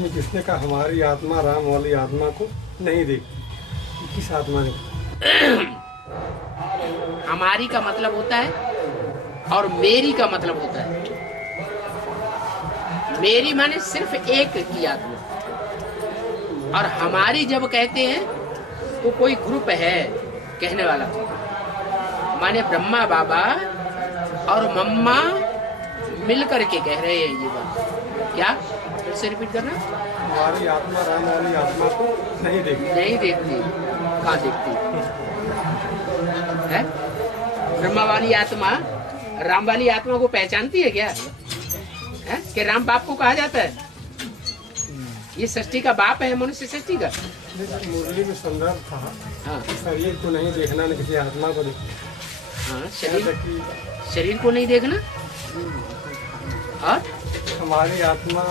किसने कहा हमारी आत्मा राम वाली आत्मा को नहीं देखती? किस आत्मा ने? हमारी का मतलब होता है और मेरी का मतलब होता है। मेरी माने सिर्फ एक की आत्मा, और हमारी जब कहते हैं तो कोई ग्रुप है कहने वाला, माने ब्रह्मा बाबा और मम्मा मिलकर के कह रहे हैं ये बात। क्या फिर से रिपीट करना? हमारी आत्मा राम वाली आत्मा को नहीं देखती। नहीं देखती। कहाँ देखती है? ब्रह्मा वाली आत्मा राम वाली आत्मा को पहचानती है क्या है? कि राम बाप को कहा जाता है? ये सृष्टि का बाप है, मनुष्य सृष्टि का। मुरली में संदर्भ था। हाँ, शरीर को नहीं देखना, न किसी आत्मा को देखना। हाँ, शरीर को नहीं देखना। और हमारी आत्मा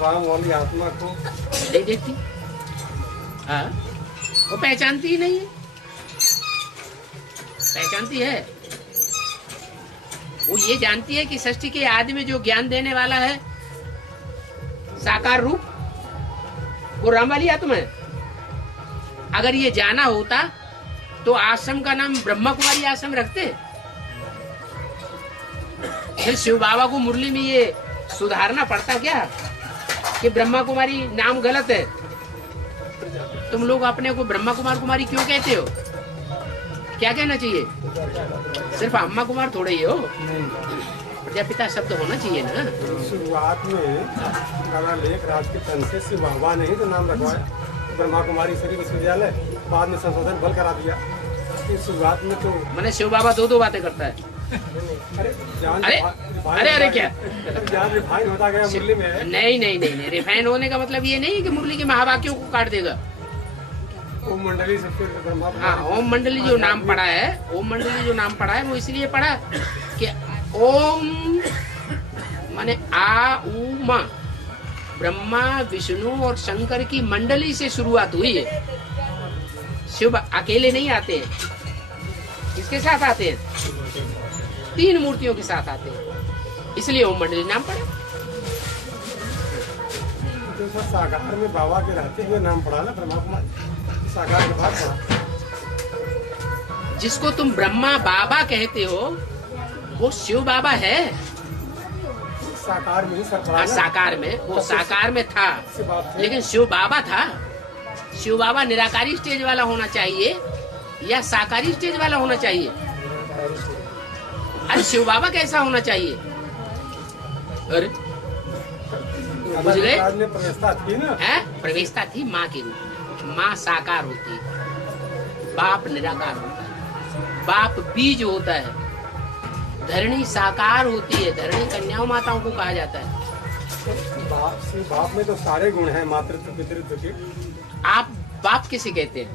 राम वाली आत्मा को नहीं देखती। हाँ, वो पहचानती ही नहीं है। पहचानती है, वो ये जानती है कि सृष्टि के आदि में जो ज्ञान देने वाला है साकार रूप, वो राम वाली आत्मा है। अगर ये जाना होता तो आश्रम का नाम ब्रह्मा कुमारी आश्रम रखते। फिर शिव बाबा को मुरली में ये सुधारना पड़ता क्या कि ब्रह्मा कुमारी नाम गलत है। तुम लोग अपने को ब्रह्मा कुमार कुमारी क्यों कहते हो? क्या कहना चाहिए? सिर्फ अम्मा कुमार थोड़े ही हो, प्रजापिता शब्द होना चाहिए ना। शुरुआत में दादा लेख राज के तन से शिव बाबा ने ही तो नाम रखवाया ब्रह्मा कुमारी श्री विश्वविद्यालय, बाद में संशोधन बल करा दिया। शुरुआत में तो मैंने शिव बाबा दो बातें करता है। अरे क्या जान रिफाइन होता गया मुरली में। नहीं, रिफाइन होने का मतलब ये नहीं कि मुरली के महावाक्यों को काट देगा। ओम मंडली से फिर ब्रह्मा। हाँ, ओम मंडली जो नाम पड़ा है, ओम मंडली जो नाम पड़ा है वो इसलिए पड़ा कि ओम माने आ उ मा, ब्रह्मा विष्णु और शंकर की मंडली से शुरुआत हुई है। शिव अकेले नहीं आते हैं, किसके साथ आते हैं? तीन मूर्तियों के साथ आते हैं, इसलिए ओम मंडली नाम पड़ा। तो साकार में बाबा के रहते हुए नाम पड़ा ना ब्रह्मा कुमार, साकार के बाद पड़ा। जिसको तुम ब्रह्मा बाबा कहते हो वो शिव बाबा है। साकार में ही सर पड़ा। साकार में, वो साकार में था, लेकिन शिव बाबा था। शिव बाबा निराकारी स्टेज वाला होना चाहिए या साकारी स्टेज वाला होना चाहिए? अरे शिव बाबा कैसा होना चाहिए? अरे बुझ गए? प्रवेशता थी ना? प्रवेशता थी माँ के रूप में। माँ साकार होती है, बाप निराकार होता है। बाप बीज होता है, धरणी साकार होती है। धरणी कन्याओं माताओं को कहा जाता है। बाप में तो सारे गुण हैं, मातृत्व पितृत्व के। आप बाप किसे कहते हैं?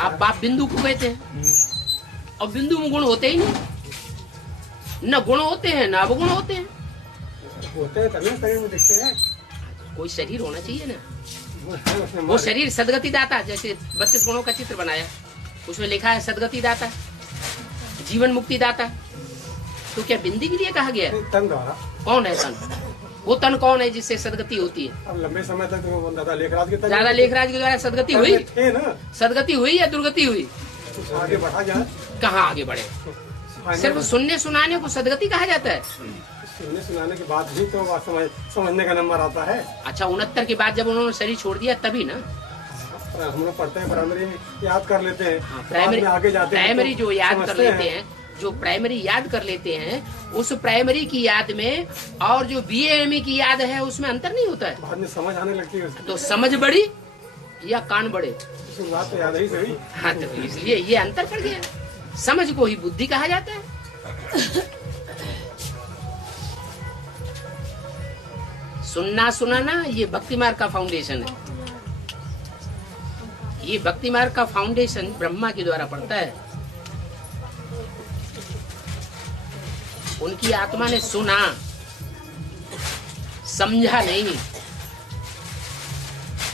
आप बाप बिंदु को कहते हैं, और बिंदु में गुण होते ही नहीं। न गुण होते हैं न अवगुण होते हैं। होते हैं तभी शरीर में दिखते हैं। कोई शरीर होना चाहिए ना। वो शरीर सदगति दाता, जैसे 32 गुणों का चित्र बनाया, उसमें लिखा है सदगति दाता, जीवन मुक्ति दाता। तो क्या बिंदी के लिए कहा गया है? तन द्वारा। कौन है तन? वो तन कौन है जिससे सदगति होती है? अब लंबे समय तक तो दादा लेखराज के द्वारा सदगति हुई ना? सदगति हुई या दुर्गति हुई? आगे बढ़ा जाए। कहाँ आगे बढ़े? सिर्फ सुनने सुनाने को सदगति कहा जाता है। सुनने सुनाने के बाद भी तो समझने का नंबर आता है। अच्छा, 69 के बाद जब उन्होंने शरीर छोड़ दिया तभी ना? हम लोग पढ़ते हैं, प्राइमरी याद कर लेते हैं। हाँ, प्राइमरी आगे जाते हैं, प्राइमरी जो याद कर लेते हैं, जो प्राइमरी याद कर लेते हैं, उस प्राइमरी की याद में और जो BA-MA की याद है उसमें अंतर नहीं होता है। बाद में समझ आने लगती है। तो समझ बड़ी या कान बड़े? शुरुआत तो याद ही सही। हाँ, तो इसलिए ये अंतर पड़ गया। समझ को ही बुद्धि कहा जाता है। सुनना सुनाना ये भक्ति मार्ग का फाउंडेशन है। ये भक्ति मार्ग का फाउंडेशन ब्रह्मा के द्वारा पड़ता है। उनकी आत्मा ने सुना, समझा नहीं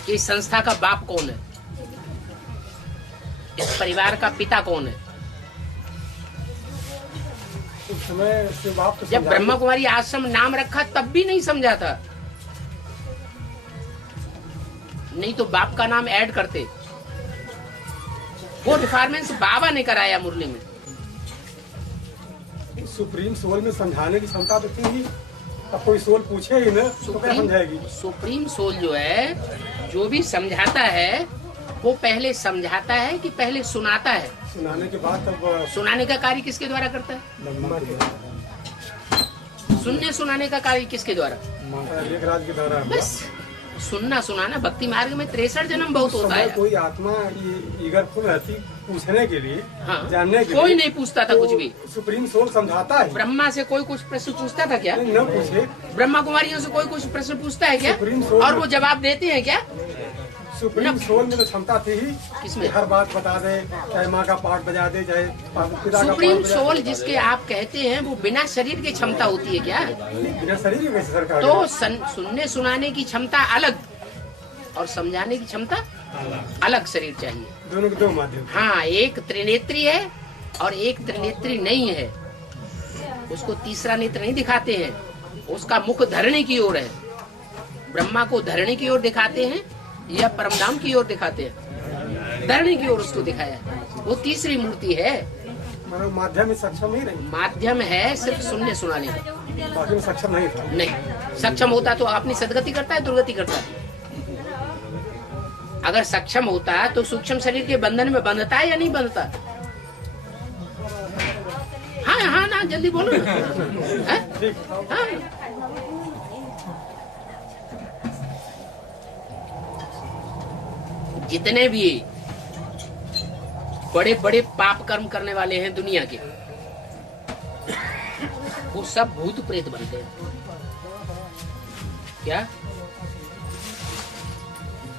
कि इस संस्था का बाप कौन है, इस परिवार का पिता कौन है। उस समय शिव बाप तो जब समझाए। ब्रह्मा कुमारी आश्रम नाम रखा तब भी नहीं समझा था, नहीं तो बाप का नाम ऐड करते। वो रिफॉर्मेंस बाबा ने कराया मुरली में। सुप्रीम सोल में समझाने की क्षमता तो थी ही, अब कोई सोल पूछे ही ना तो क्या समझाएगी। सुप्रीम सोल जो है, जो भी समझाता है वो पहले समझाता है कि पहले सुनाता है? सुनाने के बाद तब सुनाने का कार्य किसके द्वारा करता है? ब्रह्मा के सुनने सुनाने का कार्य किसके द्वारा? लेखराज के द्वारा। बस सुनना सुनाना भक्ति मार्ग में 63 जन्म बहुत उस होता समय है। कोई आत्मा ये ईगर फुल रहती पूछने के लिए, हाँ, जानने के कोई लिए। नहीं पूछता था कुछ भी। सुप्रीम सोल समझाता है। ब्रह्मा से कोई कुछ प्रश्न पूछता था क्या? न पूछे। ब्रह्मा कुमारियों से कोई कुछ प्रश्न पूछता है क्या? सुप्रीम सोल और वो जवाब देते हैं क्या? सुप्रीम सोल में तो क्षमता थी ही किसमें? हर बात बता दे, चाहे माँ का पाठ बजा दे, चाहे पिता का सुप्रीम पाठ बजा सोल दे। जिसके आप कहते हैं वो बिना शरीर की क्षमता होती है क्या? बिना शरीर के कैसे सरकार तो सुनने सुनाने की क्षमता अलग और समझाने की क्षमता अलग शरीर चाहिए। दोनों के दो माध्यम। हाँ, एक त्रिनेत्री है और एक त्रिनेत्री नहीं है, उसको तीसरा नेत्र नहीं दिखाते हैं, उसका मुख धरणी की ओर है। ब्रह्मा को धरणी की ओर दिखाते हैं या परमधाम की ओर दिखाते हैं? धरणी की ओर उसको दिखाया है, वो तीसरी मूर्ति है। मतलब माध्यम में सक्षम नहीं रही, माध्यम है सिर्फ सुनने सुनाने का। बाकी में सक्षम नहीं था। नहीं, सक्षम होता तो अपनी सदगति करता है, दुर्गति करता है? अगर सक्षम होता तो सूक्ष्म शरीर के बंधन में बंधता है या नहीं बंधता? हाँ हाँ ना, जल्दी बोलो ना। हैं? हाँ। जितने भी बड़े बड़े पाप कर्म करने वाले हैं दुनिया के, वो सब भूत प्रेत बनते हैं। क्या?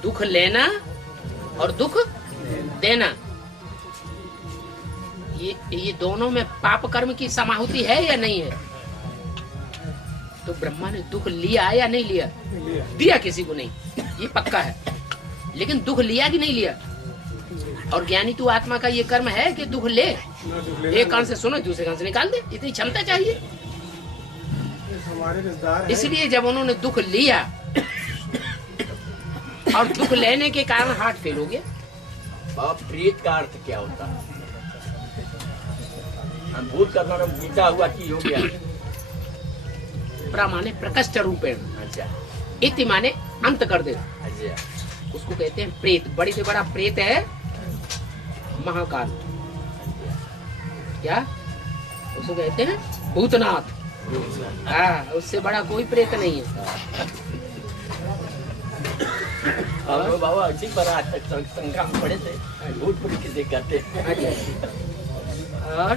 दुख लेना और दुख देना, ये दोनों में पाप कर्म की समाहुति है या नहीं है? तो ब्रह्मा ने दुख लिया या नहीं लिया? दिया किसी को नहीं, ये पक्का है। लेकिन दुख लिया कि नहीं लिया? और ज्ञानी तू आत्मा का ये कर्म है कि दुख ले, एक कान से सुनो दूसरे कान से निकाल दे, इतनी क्षमता चाहिए। हमारे रिश्तेदार हैं। इसलिए जब उन्होंने दुख लिया और दुख लेने के कारण हार्ट फेल हो गया। बाप, प्रेत का अर्थ क्या होता है? हम भूत करना में बीता हुआ की हो गया। माने प्रकष्ट रूपेण, अच्छा इति माने अंत कर दे, अच्छा। उसको कहते हैं प्रेत। बड़ी से बड़ा प्रेत है महाकाल। क्या उसको कहते हैं? भूतनाथ। हाँ, उससे बड़ा कोई प्रेत नहीं है। और बाबा अच्छी पर आज तक संग्राम पड़े थे, भूत पूरी किसे कहते हैं। और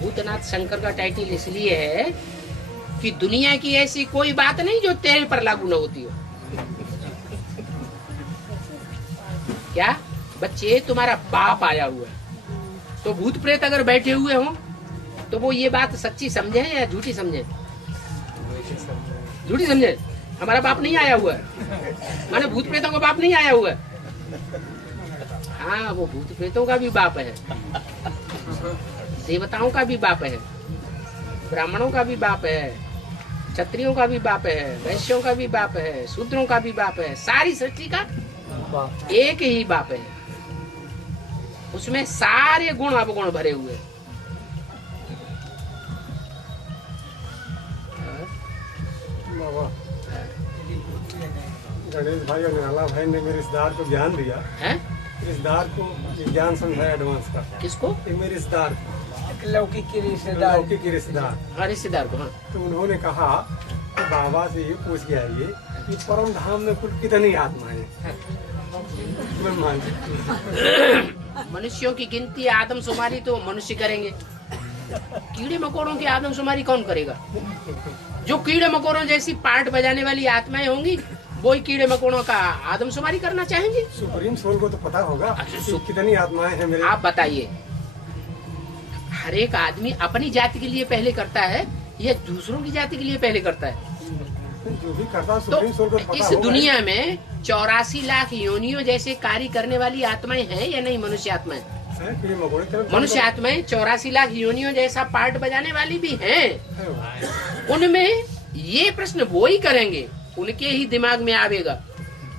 भूतनाथ शंकर का टाइटल इसलिए है कि दुनिया की ऐसी कोई बात नहीं जो तेरे पर लागू न होती हो। क्या बच्चे, तुम्हारा बाप आया हुआ है तो भूत प्रेत अगर बैठे हुए हों तो वो ये बात सच्ची समझे या झूठी समझे? झूठी समझे। हमारा बाप नहीं आया हुआ है, माने भूत प्रेतों का बाप नहीं आया हुआ है। हाँ, वो भूत प्रेतों का भी बाप है, देवताओं का भी बाप है, ब्राह्मणों का भी बाप है, क्षत्रियों का भी बाप है, वैश्यों का भी बाप है, शूद्रों का भी बाप है। सारी सृष्टि का एक ही बाप है, उसमें सारे गुण अवगुण भरे हुए। गणेश भाई और निराला भाई ने मेरे रिश्तेदार को ज्ञान दिया है? रिश्तेदार को ज्ञान समझाया एडवांस का। किसको? एक मेरे रिश्तेदार, लौकी की रिश्तेदार, लौकी के रिश्तेदार। हाँ, रिश्तेदार को। हाँ, तो उन्होंने कहा कि बाबा से ये पूछ के आइए कि परम धाम में कुल कितनी आत्माएं हैं। मैं मान मनुष्यों की गिनती आदमशुमारी तो मनुष्य करेंगे, कीड़े मकोड़ों की आदमशुमारी कौन करेगा? जो कीड़े मकोड़ों जैसी पार्ट बजाने वाली आत्माएं होंगी वो ही कीड़े मकोड़ों का आदमशुमारी करना चाहेंगे। सुप्रीम सोल को तो पता होगा अच्छा, कि कितनी आत्माएं हैं मेरे। आप बताइए, हर एक आदमी अपनी जाति के लिए पहले करता है या दूसरों की जाति के लिए पहले करता है? जो भी करता है सुप्रीम सोल को तो पता इस होगा। दुनिया में 84 लाख योनियों जैसे कार्य करने वाली आत्माएं हैं या नहीं? मनुष्य आत्माएं, हैं, कीड़े मकोड़े तरफ मनुष्य आत्माएं 84 लाख योनियों जैसा पार्ट बजाने वाली भी हैं। उनमें ये प्रश्न वो ही करेंगे, उनके ही दिमाग में आवेगा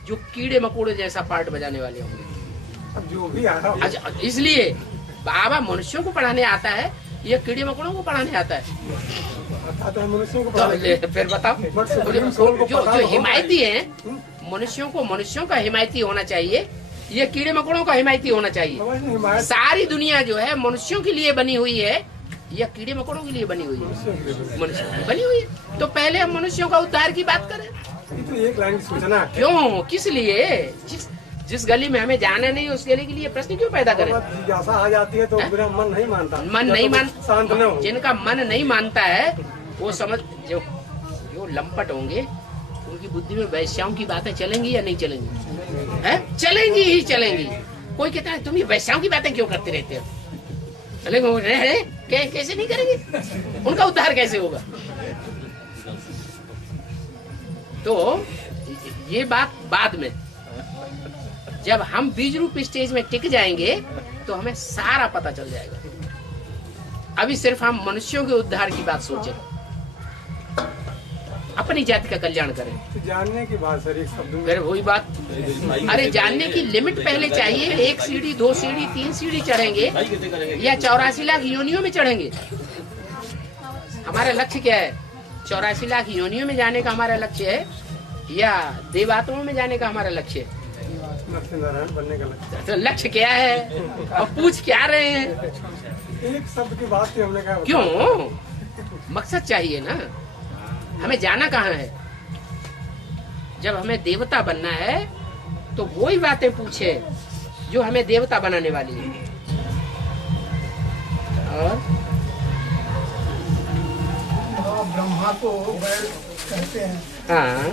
जो कीड़े मकोड़े जैसा पार्ट बजाने वाले होंगे। अब जो भी आ रहा अच्छा, इसलिए बाबा मनुष्यों को पढ़ाने आता है या कीड़े मकोड़ों को पढ़ाने आता है? आता है मनुष्यों को तो पता फिर बताओ। बट सुप्रीम सोल को जो पता जो होगा। हिमायती है, मनुष्यों का हिमायती होना चाहिए या कीड़े मकोड़ों का हिमायती होना चाहिए? समझ नहीं हिमायत सारी दुनिया जो है मनुष्यों के लिए बनी हुई है या कीड़े मकोड़ों के लिए बनी हुई है? मनुष्यों की बनी हुई है। तो पहले हम मनुष्यों का उद्धार की बात करें। ये तो एक लाइन की सूचना है। क्यों, किस लिए? जिस गली में हमें जाना नहीं उस गली के लिए प्रश्न क्यों पैदा करें? बात जिज्ञासा आ जाती है तो हैं? मेरा मन नहीं मानता। मन नहीं मान शांत न हो। जिनका मन नहीं मानता है वो समझ जो लंपट होंगे उनकी बुद्धि में वैश्याओं की बातें चलेंगी या नहीं चलेंगी? हैं? चलेंगी ही चलेंगी। कोई कहता है तुम ये वैश्याओं की बातें क्यों करते रहते हो? चलेंगे वो रहे कैसे नहीं करेंगे? उनका उद्धार कैसे होगा? तो ये बात बाद में, जब हम बीज रूप स्टेज में टिक जाएंगे तो हमें सारा पता चल जाएगा। अभी सिर्फ हम मनुष्यों के उद्धार की बात सोचें, अपनी जाति का कल्याण करें। तो जानने की बात सर एक शब्द में फिर वही बात, अरे जानने की लिमिट पहले चाहिए। 1 सीढ़ी 2 सीढ़ी 3 सीढ़ी चढ़ेंगे या 84 लाख योनियों में चढ़ेंगे? हमारा लक्ष्य क्या है? 84 लाख योनियों में जाने का हमारा लक्ष्य है या देवात्माओं में जाने का हमारा लक्ष्य है? लक्ष्य नारायण बनने का लक्ष्य। तो लक्ष्य क्या है और पूछ क्या रहे हैं? एक शब्द की बात थी हमने कहा क्यों? मकसद चाहिए ना। हमें जाना कहाँ है? जब हमें देवता बनना है तो वही बातें पूछे जो हमें देवता बनाने वाली है। और ब्रह्मा को बैल कहते हैं। हाँ,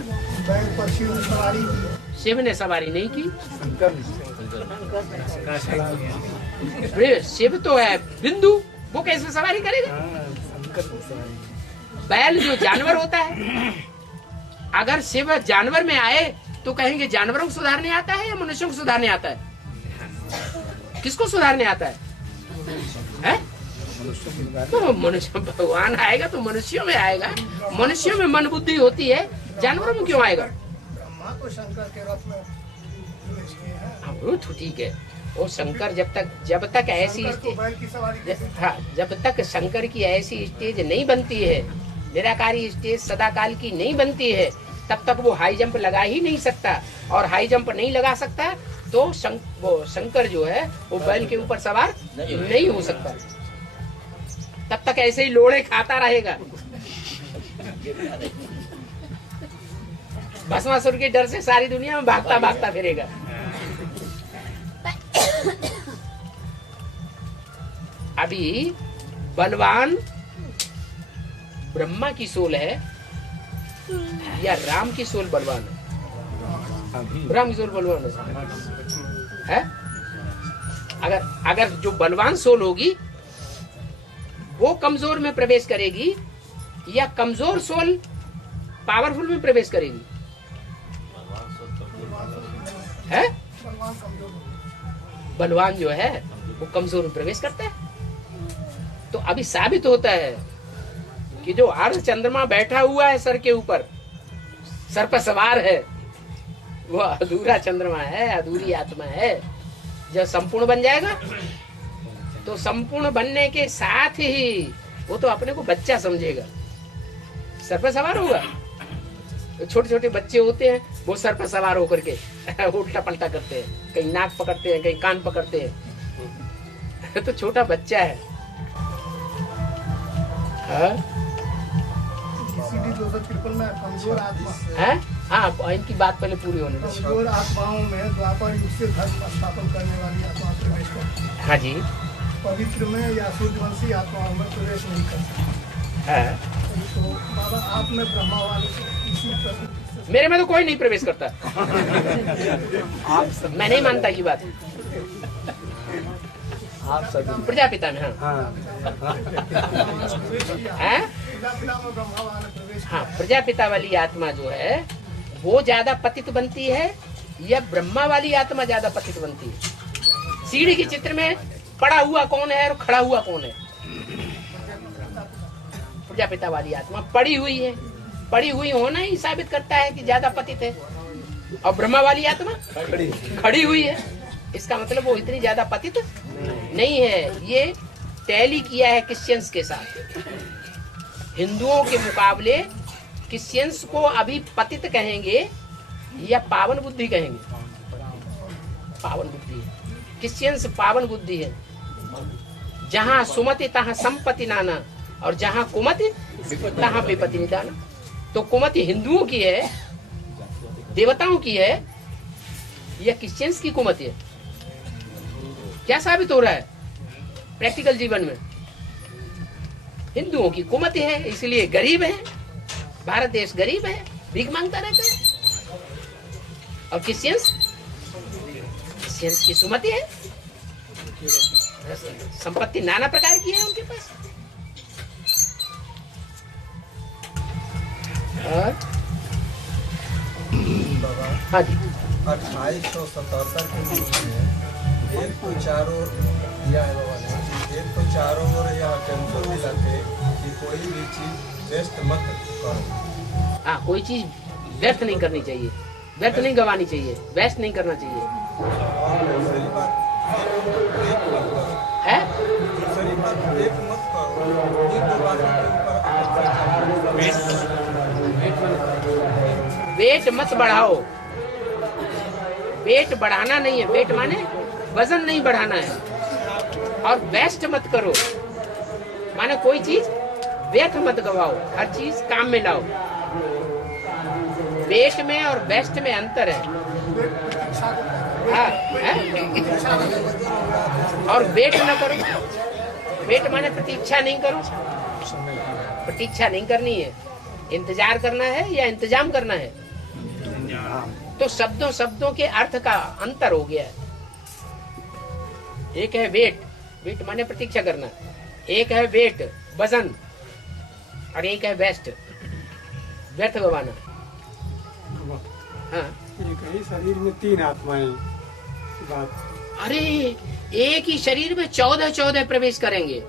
बैल पर शिव ने सवारी की। शिव ने सवारी नहीं की। अरे शिव तो है बिंदु, वो कैसे सवारी करेगा? बैल जो जानवर होता है, अगर शिव जानवर में आए तो कहेंगे जानवरों को सुधारने आता है या मनुष्यों को सुधारने आता है? किसको सुधारने आता है? तो मनुष्य भगवान आएगा तो मनुष्यों में आएगा। मनुष्यों में मन बुद्धि होती है, जानवरों में क्यों आएगा? ब्रह्मा को शंकर के रथ में प्रवेश किए हैं। वो तो ठीक है। वो शंकर जब तक ऐसी शंकर को बैल की सवारी कैसे? हाँ, जब तक शंकर की ऐसी स्टेज नहीं बनती है, निराकारी स्टेज सदाकाल की नहीं बनती है, तब तक वो हाई जंप लगा ही नहीं सकता। और हाई जंप नहीं लगा सकता तो वो शंकर जो है वो बैल के ऊपर सवार नहीं हो सकता। तब तक ऐसे ही लोड़े खाता रहेगा। भस्मासुर के डर से सारी दुनिया में भागता भागता फिरेगा। अभी बलवान ब्रह्मा की सोल है या राम की सोल बलवान है? राम की सोल बलवान है? अगर जो बलवान सोल होगी वो कमजोर में प्रवेश करेगी या कमजोर सोल पावरफुल में प्रवेश करेगी? है? बलवान जो है वो कमजोर में प्रवेश करता है। तो अभी साबित होता है कि जो अर्ध चंद्रमा बैठा हुआ है सर के ऊपर, सर पर सवार है, वो अधूरा चंद्रमा है, अधूरी आत्मा है। जब संपूर्ण बन जाएगा तो संपूर्ण बनने के साथ ही वो तो अपने को बच्चा समझेगा, सर पर सवार होगा। तो छोटे छोटे बच्चे होते हैं वो सर पर सवार होकर के उल्टा पलटा करते हैं, कहीं नाक पकड़ते हैं, कहीं कान पकड़ते हैं। तो छोटा बच्चा है। हाँ? सीढ़ी 253 में कमजोर आत्मा है? हाँ, इनकी बात पहले पूरी होने दो। कमजोर आत्माओं में द्वापर युग से धर्म स्थापन करने वाली आत्मा प्रवेश करती है। हाँ जी। पवित्र में या सूर्यवंशी आत्माओं में प्रवेश नहीं कर सकती। है? तो बाबा आप में ब्रह्मा वाले इसी प्रश्न मेरे में तो कोई नहीं प्रवेश करता। मैं नहीं मानता की बात। आप सब प्रजापिता में। हाँ। हाँ है? प्रजापिता में ब्रह्मा वाला प्रवेश हाँ, किया है। प्रजापिता वाली आत्मा जो है वो ज्यादा पतित बनती है या ब्रह्मा वाली आत्मा ज्यादा पतित बनती है? सीढ़ी के चित्र में पड़ा हुआ कौन है और खड़ा हुआ कौन है? प्रजापिता वाली आत्मा पड़ी हुई है, पड़ी हुई होना ही साबित करता है कि ज्यादा पतित है। और ब्रह्मा वाली आत्मा खड़ी हुई है, इसका मतलब वो इतनी ज्यादा पतित नहीं है। ये टैली किया है क्रिश्चियंस के साथ। हिंदुओं के मुकाबले क्रिश्चियंस को अभी पतित कहेंगे या पावन बुद्धि कहेंगे? पावन बुद्धि है। क्रिश्चियंस पावन बुद्धि है। जहाँ सुमति तहाँ संपत्ति नाना और जहाँ कुमति तहाँ विपत्ति निदाना। तो कुमति हिंदुओं की है, देवताओं की है, या क्रिश्चियंस की कुमति है? क्या साबित हो रहा है प्रैक्टिकल जीवन में? हिंदुओं की कुमति है, इसलिए गरीब है। भारत देश गरीब है, भीख मांगता रहता है। और क्रिश्चियंस की सुमति है, संपत्ति नाना प्रकार की है उनके पास। और हाँ जी, 2877 के नीति में एक तो चारों दिया है बाबा ने, एक तो चारों ओर यह टेंशन दिलाते कि कोई भी चीज वेस्ट मत करो। हाँ, कोई चीज व्यर्थ नहीं करनी चाहिए, व्यर्थ नहीं गवानी चाहिए, वेस्ट नहीं करना चाहिए। दूसरी बात एक मत करो, है दूसरी बात एक मत करो, इन दो बातों के ऊपर वेट मत बढ़ाओ। वेट बढ़ाना नहीं है, वेट माने वजन नहीं बढ़ाना है। और वेस्ट मत करो माने कोई चीज व्यर्थ मत गवाओ, हर चीज काम में लाओ। वेट में और वेस्ट में अंतर है। हाँ, है? और वेट न करो। वेट माने प्रतीक्षा नहीं करो। प्रतीक्षा नहीं करनी है, इंतजार करना है या इंतजाम करना है। तो शब्दों के अर्थ का अंतर हो गया है। एक है वेट, वेट माने प्रतीक्षा करना। एक है वेट, वजन, और एक है वेस्ट, व्यर्थ गवाना। हाँ, एक ही शरीर में 3 आत्माएं बात। अरे एक ही शरीर में 14 प्रवेश करेंगे।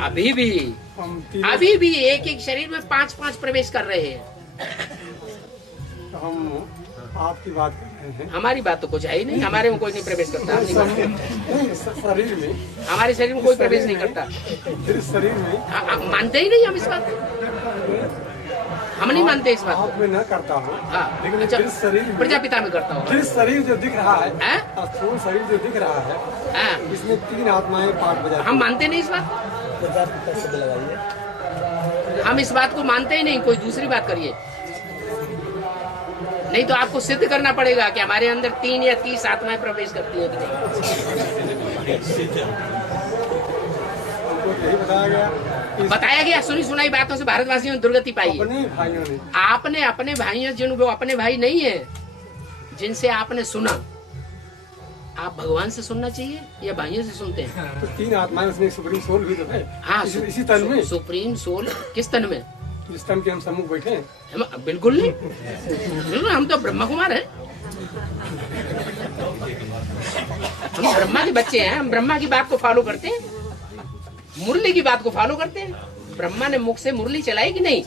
अभी भी हम एक शरीर में 5 प्रवेश कर रहे हैं। हम आपकी बात कर रहे हैं। हमारी बात तो कुछ है ही नहीं, हमारे में कोई नहीं प्रवेश करता। हम नहीं मानते। शरीर में, हमारे शरीर में कोई प्रवेश नहीं करता। फिर शरीर में मानते ही नहीं हम इस बात को। हम नहीं मानते इस बात आप को। में न करता हूँ, हाँ, लेकिन अच्छा, फिर शरीर में, प्रजापिता में करता हूँ। फिर शरीर जो दिख रहा है, हाँ? स्थूल शरीर जो दिख रहा है, हाँ, इसमें 3 आत्माएं पाठ बजाती हम मानते नहीं इस बात। हम इस बात को मानते ही नहीं। कोई दूसरी बात करिए, नहीं तो आपको सिद्ध करना पड़ेगा कि हमारे अंदर 3 या 30 आत्माएं प्रवेश करती है कि नहीं। यही बताया गया। बताया गया, सुनी सुनाई बातों से भारतवासियों ने दुर्गति पाई है। अपने भाइयों ने, आपने अपने भाइयों, जिन वो अपने भाई नहीं है, जिनसे आपने सुना, आप भगवान से सुनना चाहिए या भाइयों से सुनते हैं? तो 3 आत्माएं, उसमें सुप्रीम सोल भी तो है। हाँ, इसी तन में, सुप्रीम सोल किस तन में? जिस तन के हम सम्मुख बैठे हैं। बिल्कुल नहीं, हम तो ब्रह्मा कुमार हैं। हम ब्रह्मा के बच्चे हैं। हम ब्रह्मा की बात को फॉलो करते हैं, मुरली की बात को फॉलो करते हैं। ब्रह्मा ने मुख से मुरली चलाई कि नहीं?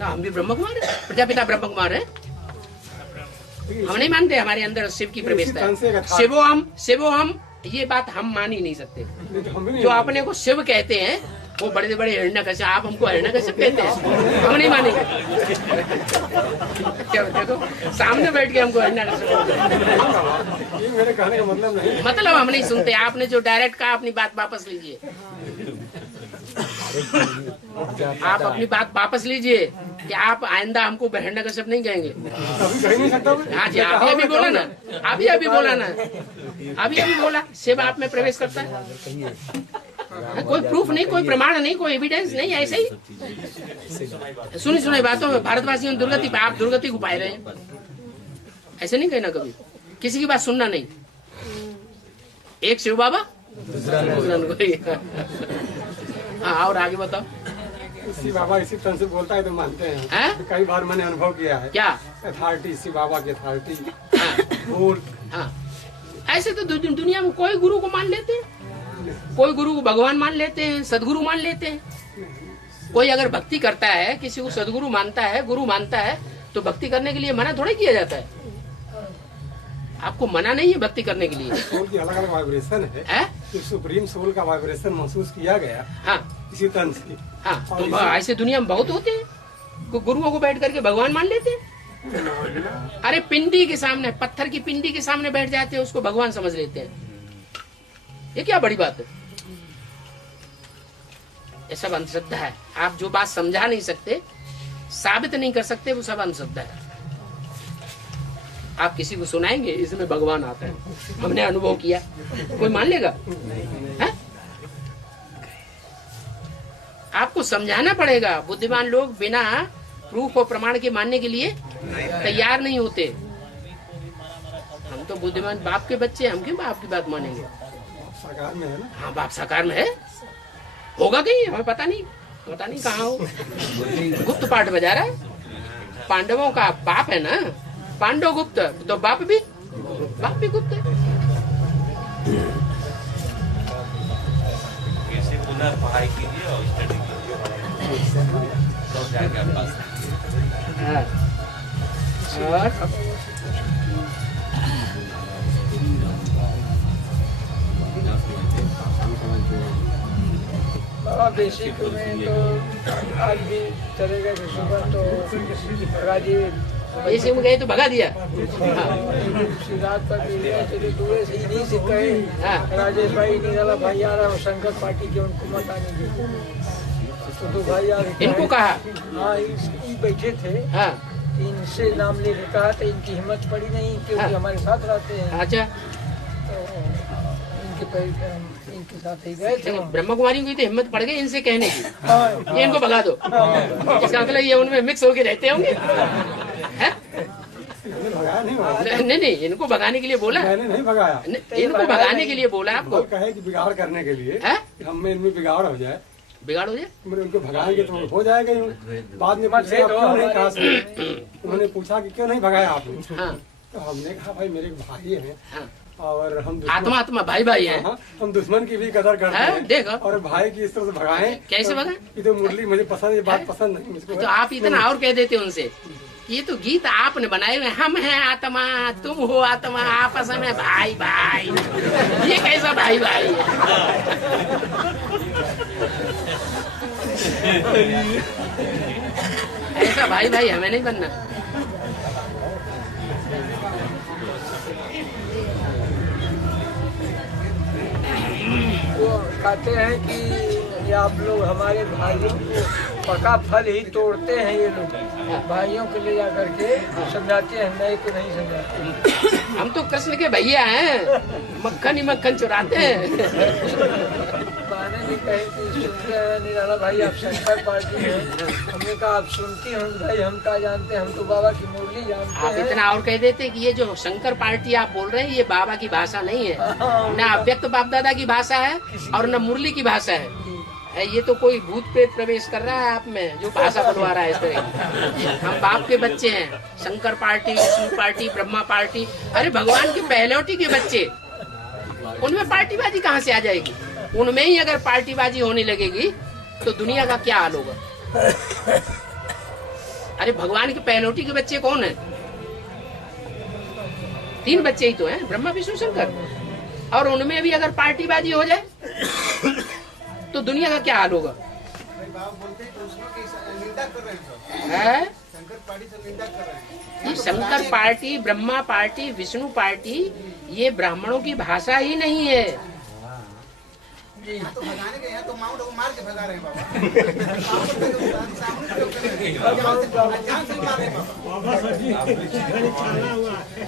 हम भी ब्रह्म कुमार हैं, प्रजापिता ब्रह्म कुमार हैं। हम नहीं मानते हमारे अंदर शिव की प्रवेशता है। शिवो हम ये बात हम मान ही नहीं सकते। जो अपने को शिव कहते हैं वो बड़े बड़े हिरण्यकश्यप, आप हमको हिरण्यकश्यप कहते हैं, हम नहीं मानेंगे। क्या देखो, सामने बैठ के हमको हिरण्यकश्यप, ये मेरे कहने का मतलब नहीं। मतलब हम नहीं सुनते। आपने जो डायरेक्ट कहा, अपनी बात वापस लीजिए। आप अपनी बात वापस लीजिए कि आप आइंदा हमको हिरण्यकश्यप नहीं कहेंगे। कभी कह नहीं सकता मैं। हाँ जी, अभी बोला ना, अभी बोला ना, अभी बोला शिव आप में प्रवेश करता है। कोई प्रूफ नहीं, कोई प्रमाण नहीं, कोई एविडेंस नहीं, ऐसे ही सुनी सुनाई बातों में भारतवासियों दुर्गति, आप दुर्गति को पाए रहे हैं। ऐसे नहीं कहना, कभी किसी की बात सुनना नहीं। एक शिव बाबा, दूसरा कोई। हाँ, और आगे बताओ। शिव बाबा इसी तरह से बोलता है तो मानते हैं। हैं? कई बार मैंने अनुभव किया है। क्या? अथॉरिटी, शिव बाबा की अथॉरिटी। हाँ, भूल। हाँ। ऐसे तो दुनिया में कोई गुरु को मान लेते हैं, कोई गुरु को भगवान मान लेते हैं, सदगुरु मान लेते हैं। कोई अगर भक्ति करता है, किसी को सदगुरु मानता है, गुरु मानता है, तो भक्ति करने के लिए मना थोड़ा किया जाता है। आपको मना नहीं है भक्ति करने के लिए। सोल की अलग अलग वाइब्रेशन है। तो सुप्रीम सोल का वाइब्रेशन महसूस किया गया। हाँ, इसी तरह से। हाँ, तो ऐसे दुनिया में बहुत होते हैं, गुरुओं को बैठ करके भगवान मान लेते हैं। अरे पिंडी के सामने, पत्थर की पिंडी के सामने बैठ जाते हैं, उसको भगवान समझ लेते हैं। ये क्या बड़ी बात है? ये सब अंधश्रद्धा है। आप जो बात समझा नहीं सकते, साबित नहीं कर सकते, वो सब अंधश्रद्धा है। आप किसी को सुनाएंगे इसमें भगवान आता है, हमने अनुभव किया, कोई मान लेगा? है? आपको समझाना पड़ेगा। बुद्धिमान लोग बिना प्रूफ और प्रमाण के मानने के लिए तैयार नहीं होते। हम तो बुद्धिमान बाप के बच्चे, हम क्यों बाप की बात मानेंगे? साकार में है ना। हाँ, बाप साकार में है, होगा कहीं, हमें पता नहीं कहाँ हो। गुप्त पाठ बजा रहा है। पांडवों का बाप है ना, पांडव गुप्त, तो बाप भी गुप्त है। कैसे पुनः पढ़ाई कीजिए और स्टडी कीजिए, तो जाएगा आपके पास। हाँ। और बाबा बेसिक में तो आज भी चले गए थे सुबह, तो राजीव ऐसे में गए तो भगा दिया। हाँ। रात पर भी गए, चले दूर से इन्हीं से कहे हाँ। राजेश भाई निराला भाई आ रहा है, शंकर पार्टी के, उनको मत आने दीजिए। तो भाई आ रहे, इनको कहा? हाँ, ये बैठे थे। हाँ, इनसे नाम लेके कहा तो इनकी हिम्मत पड़ी नहीं, क्योंकि हाँ। हमारे साथ रहते हैं। अच्छा। तो इनके साथ ही गए थे। ब्रह्मा कुमारी की तो हिम्मत पड़ गई इनसे कहने की, हाँ। ये इनको भगा दो। इसका मतलब ये उनमें मिक्स होके रहते होंगे। हैं? भगाया नहीं हुआ। नहीं, इनको भगाने के लिए बोला। मैंने नहीं भगाया। इनको भगाने के लिए बोला आपको। वो कहे कि बिगाड़ करने के लिए है? हम में इनमें बिगाड़ हो जाए, बिगाड़ हो जाए, मैंने उनको भगाएंगे तो हो जाएगा। बाद में पूछा क्यों नहीं कहा, उन्होंने पूछा कि क्यों नहीं भगाया आपने। हाँ। तो हमने कहा भाई मेरे भाई हैं, हाँ। और हम आत्मा भाई हैं। हाँ, हम दुश्मन की भी कदर करते हाँ, हैं। देखो। और भाई की इस तरह से भगाएं। कैसे भगाएं? ये तो मुरली मुझे पसंद, ये बात पसंद नहीं मुझको। तो आप इतना और कह देते उनसे, ये तो गीत आपने बनाए हुए, हम हैं आत्मा, तुम हो आत्मा, आपस में भाई भाई। ये कैसा भाई भाई है? ऐसा भाई भाई हमें नहीं बनना। वो कहते हैं कि ये आप लोग हमारे भाइयों को पका फल ही तोड़ते हैं। ये लोग भाइयों को ले जा करके समझाते हैं, नए को नहीं समझाते। हम तो कृष्ण के भैया हैं, मक्खन ही मक्खन चुराते हैं। बहने भी कही कि सुनते हैं निराला भाई आप शंकर पार्टी है। हमने कहा आप सुनती हैं भाई, हम क्या जानते हैं, हम तो बाबा की मुरली जानते आप हैं। इतना और कह देते कि ये जो शंकर पार्टी आप बोल रहे हैं, ये बाबा की भाषा नहीं है, न अव्यक्त बाप दादा की भाषा है और न मुरली की भाषा है। ये तो कोई भूत प्रेत प्रवेश कर रहा है आप में, जो भाषा बुलवा रहा है इस तरह। हम बाप के बच्चे हैं, Shankar party, Vishnu party, Brahma party. अरे भगवान की पहलौटी के बच्चे, उनमें पार्टीबाजी कहाँ से आ जाएगी? उनमें ही अगर पार्टीबाजी होने लगेगी तो दुनिया का क्या हाल होगा? अरे भगवान के पहलौटी के बच्चे कौन है? 3 बच्चे ही तो हैं, ब्रह्मा विष्णु शंकर। और उनमें भी अगर पार्टीबाजी हो जाए तो दुनिया का क्या हाल होगा? है? ये Shankar party, Brahma party, Vishnu party, ये ब्राह्मणों की भाषा ही नहीं है। तो भगाने के यहाँ तो माउंट को मार के भगा रहे हैं बाबा। जान से मार रहे हैं बाबा।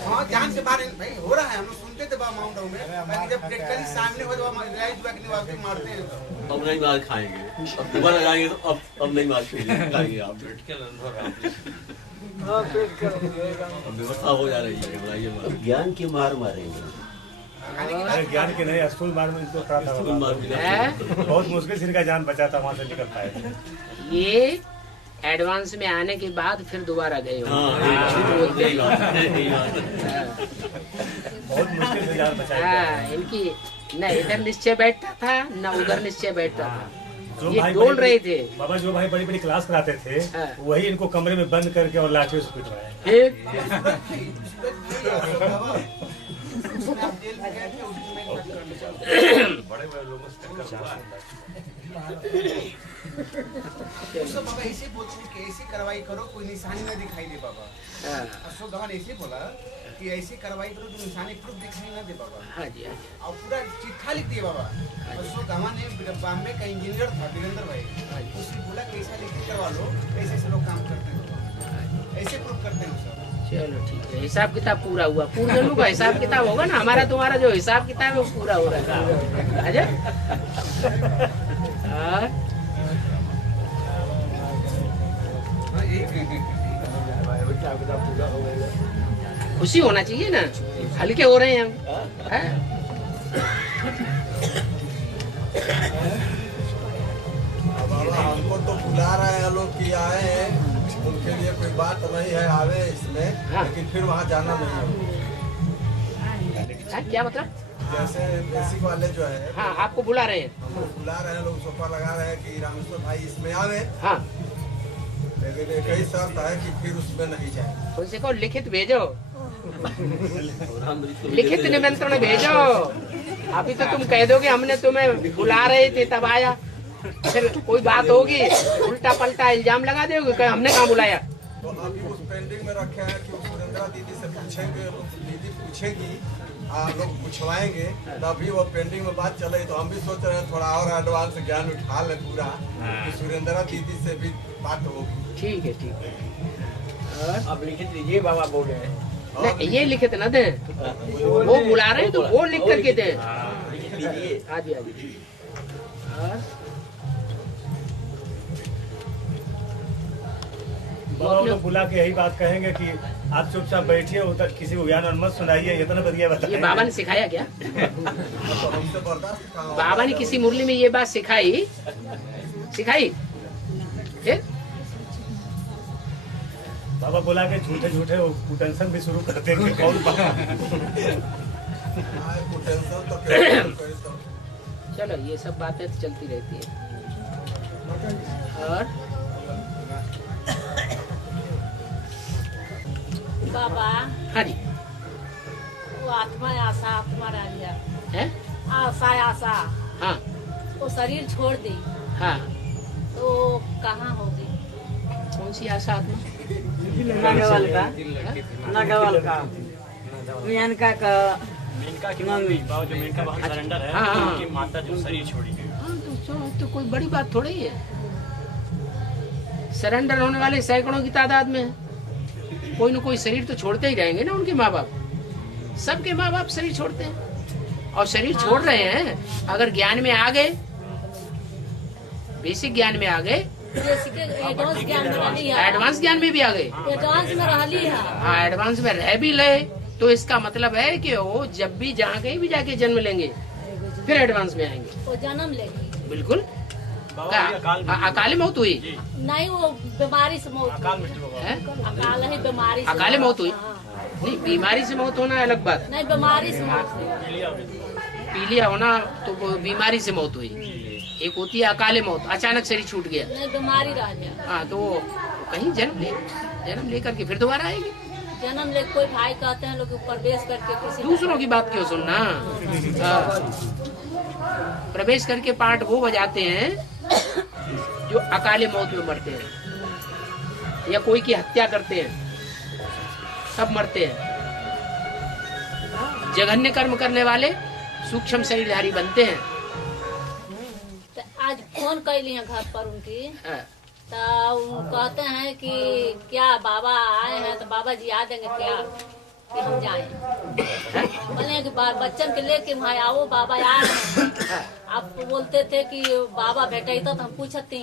हाँ, जान से मार रहे हैं भाई, हो रहा है। हम लोग सुनते थे बाबा माउंट में, जब प्रैक्टिकली सामने हो तो मारते हैं। अब नहीं मार खाएंगे, अब दोबारा लगाएंगे तो अब नहीं मार खाएंगे आप। हाँ, पेट कर अब व्यवस्था हो जा रही है, ज्ञान की मार मारेंगे। अरे ज्ञान के नहीं, स्कूल मार में इनको पड़ा था बाबा। है? बहुत मुश्किल से इनका जान बचा था, वहाँ से निकल पाए। ये एडवांस में आने के बाद फिर दोबारा गए हो। बहुत मुश्किल से जान बचाई। हाँ, इनकी न इधर निश्चय बैठता था न उधर निश्चय बैठता था, जो ये भाई डोल रहे थे। बाबा जो भाई बड़ी बड़ी क्लास कराते थे, हाँ। वही इनको कमरे में बंद करके और लाठियों से पिटवाए। फिर आप जेल में गए थे, उसमें बात करना चाहूँ। बड़े बड़े लोगों से टक्कर हुआ उसको बाबा ऐसे बोलते हैं कि ऐसी कार्रवाई करो कोई निशानी न दिखाई दे बाबा। हाँ। अशोक गवान ऐसे बोला कि ऐसी कार्रवाई करो जो निशानी प्रूफ दिखाई न दे बाबा। हाँ जी, हाँ जी। और पूरा चिट्ठा लिख दिया बाबा। अशोक गवान ने बॉम्बे का इंजीनियर था वीरेंद्र भाई, उससे बोला कि ऐसा लिख करवा लो, ऐसे ऐसे लोग काम करते हैं, ऐसे प्रूफ करते हैं सब। चलो ठीक है, हिसाब किताब पूरा हुआ। पूर्वजन्मों का हिसाब किताब होगा ना, हमारा तुम्हारा जो हिसाब किताब है वो पूरा हो रहा है। अच्छा? हाँ? खुशी होना चाहिए ना, हल्के हो रहे हैं हम। हैं? बाबा हमको तो बुला रहे हैं लोग कि आए हैं, उनके लिए कोई बात नहीं है आवे इसमें, हाँ। लेकिन फिर वहाँ जाना नहीं है। क्या मतलब? जैसे बेसिक वाले जो है, हाँ, आपको बुला रहे हैं। हमको बुला रहे हैं लोग, सोफा लगा रहे हैं कि रामेश्वर भाई इसमें आवे, हाँ, लेकिन एक ही शर्त है कि फिर उसमें नहीं जाए। उनसे कहो लिखित भेजो, लिखित निमंत्रण भेजो। अभी तो तुम कह दोगे हमने तुम्हें बुला रहे थे तब आया, फिर कोई बात होगी उल्टा पलटा इल्जाम लगा दोगे कि हमने कहाँ बुलाया। तो अभी उस पेंडिंग में रखे हैं कि सुरेंद्रा दीदी से पूछेंगे, दीदी पूछेगी, आप लोग पूछवाएंगे, तभी वो पेंडिंग में बात चले। तो हम भी सोच रहे हैं थोड़ा और एडवांस ज्ञान उठा ले पूरा, कि सुरेंद्रा दीदी से भी बात होगी। ठीक है, ठीक है। और अब लिखित लीजिए, बाबा बोल रहे हैं। नहीं, ये लिखित न दे, वो बुला रहे हैं तो वो लिख करके दे। लिखित लीजिए। हाँ जी, हाँ जी। और बाबा लोग बुला के यही बात कहेंगे कि आप चुपचाप बैठिए, उधर किसी को ज्ञान और मत सुनाइए, इतना बढ़िया ये बताइए। बाबा ने सिखाया क्या? तो हमसे बर्दाश्त कहाँ होगा? बाबा ने किसी मुरली में ये बात सिखाई? फिर बाबा बुला के झूठे झूठे वो टेंशन भी शुरू कर देंगे। कौन बाबा? हाँ, कोई टेंशन तो कोई तो चलो, ये सब बातें तो चलती रहती है। और बाबा, हाँ जी, वो आत्मा आशा आत्मा रह गया है? आशा आशा हाँ, वो शरीर छोड़ दी हाँ। तो कहाँ होगी? कौन सी आशा आत्मा? नागवाल का नागवाल का मेनका का जो मेनका बहन सरेंडर है, हाँ, हाँ। उनकी माता जो शरीर छोड़ी गई। हाँ, तो कोई बड़ी बात थोड़ी है। सरेंडर होने वाले सैकड़ों की तादाद में है। कोई न कोई शरीर तो छोड़ते ही रहेंगे ना उनके माँ बाप। सबके माँ बाप शरीर छोड़ते हैं, और शरीर छोड़ रहे हैं। अगर ज्ञान में आ गए, बेसिक ज्ञान में आ गए, एडवांस ज्ञान में रही है, एडवांस ज्ञान में भी आ गए, एडवांस में रही है। हाँ, एडवांस में रह भी ले, तो इसका मतलब है कि वो जब भी जहाँ कहीं भी जाके जन्म लेंगे फिर एडवांस में आएंगे। वो जन्म लेगी। बिल्कुल। अकाली मौत हुई? नहीं, वो बीमारी से मौत है? अकाल है, बीमारी से अकाले मौत हुई? हाँ। नहीं, बीमारी से मौत होना अलग बात। नहीं, बीमारी से मौत हुई। पीलिया होना तो वो बीमारी से मौत हुई। एक होती है अकाले मौत, अचानक शरीर छूट गया। नहीं, बीमारी रह गया। हाँ, तो कहीं जन्म ले करके फिर दोबारा आएगी। जन्म ले, कोई भाई कहते हैं लोग प्रवेश करके किसी दूसरों की बात क्यों सुनना? हाँ। प्रवेश करके पार्ट वो बजाते हैं जो अकाले मौत में मरते हैं, या कोई की हत्या करते हैं, सब मरते हैं। जघन्य कर्म करने वाले सूक्ष्म शरीरधारी बनते हैं। तो आज फोन कैली है घर पर उनकी, हाँ। तो वो कहते हैं कि क्या बाबा आए हैं, तो बाबा जी आ देंगे क्या कि हम जाएं? बोले कि बच्चन के लेके वहाँ आओ, बाबा आ रहे हैं। आप बोलते थे कि बाबा भेटे तो हम पूछती,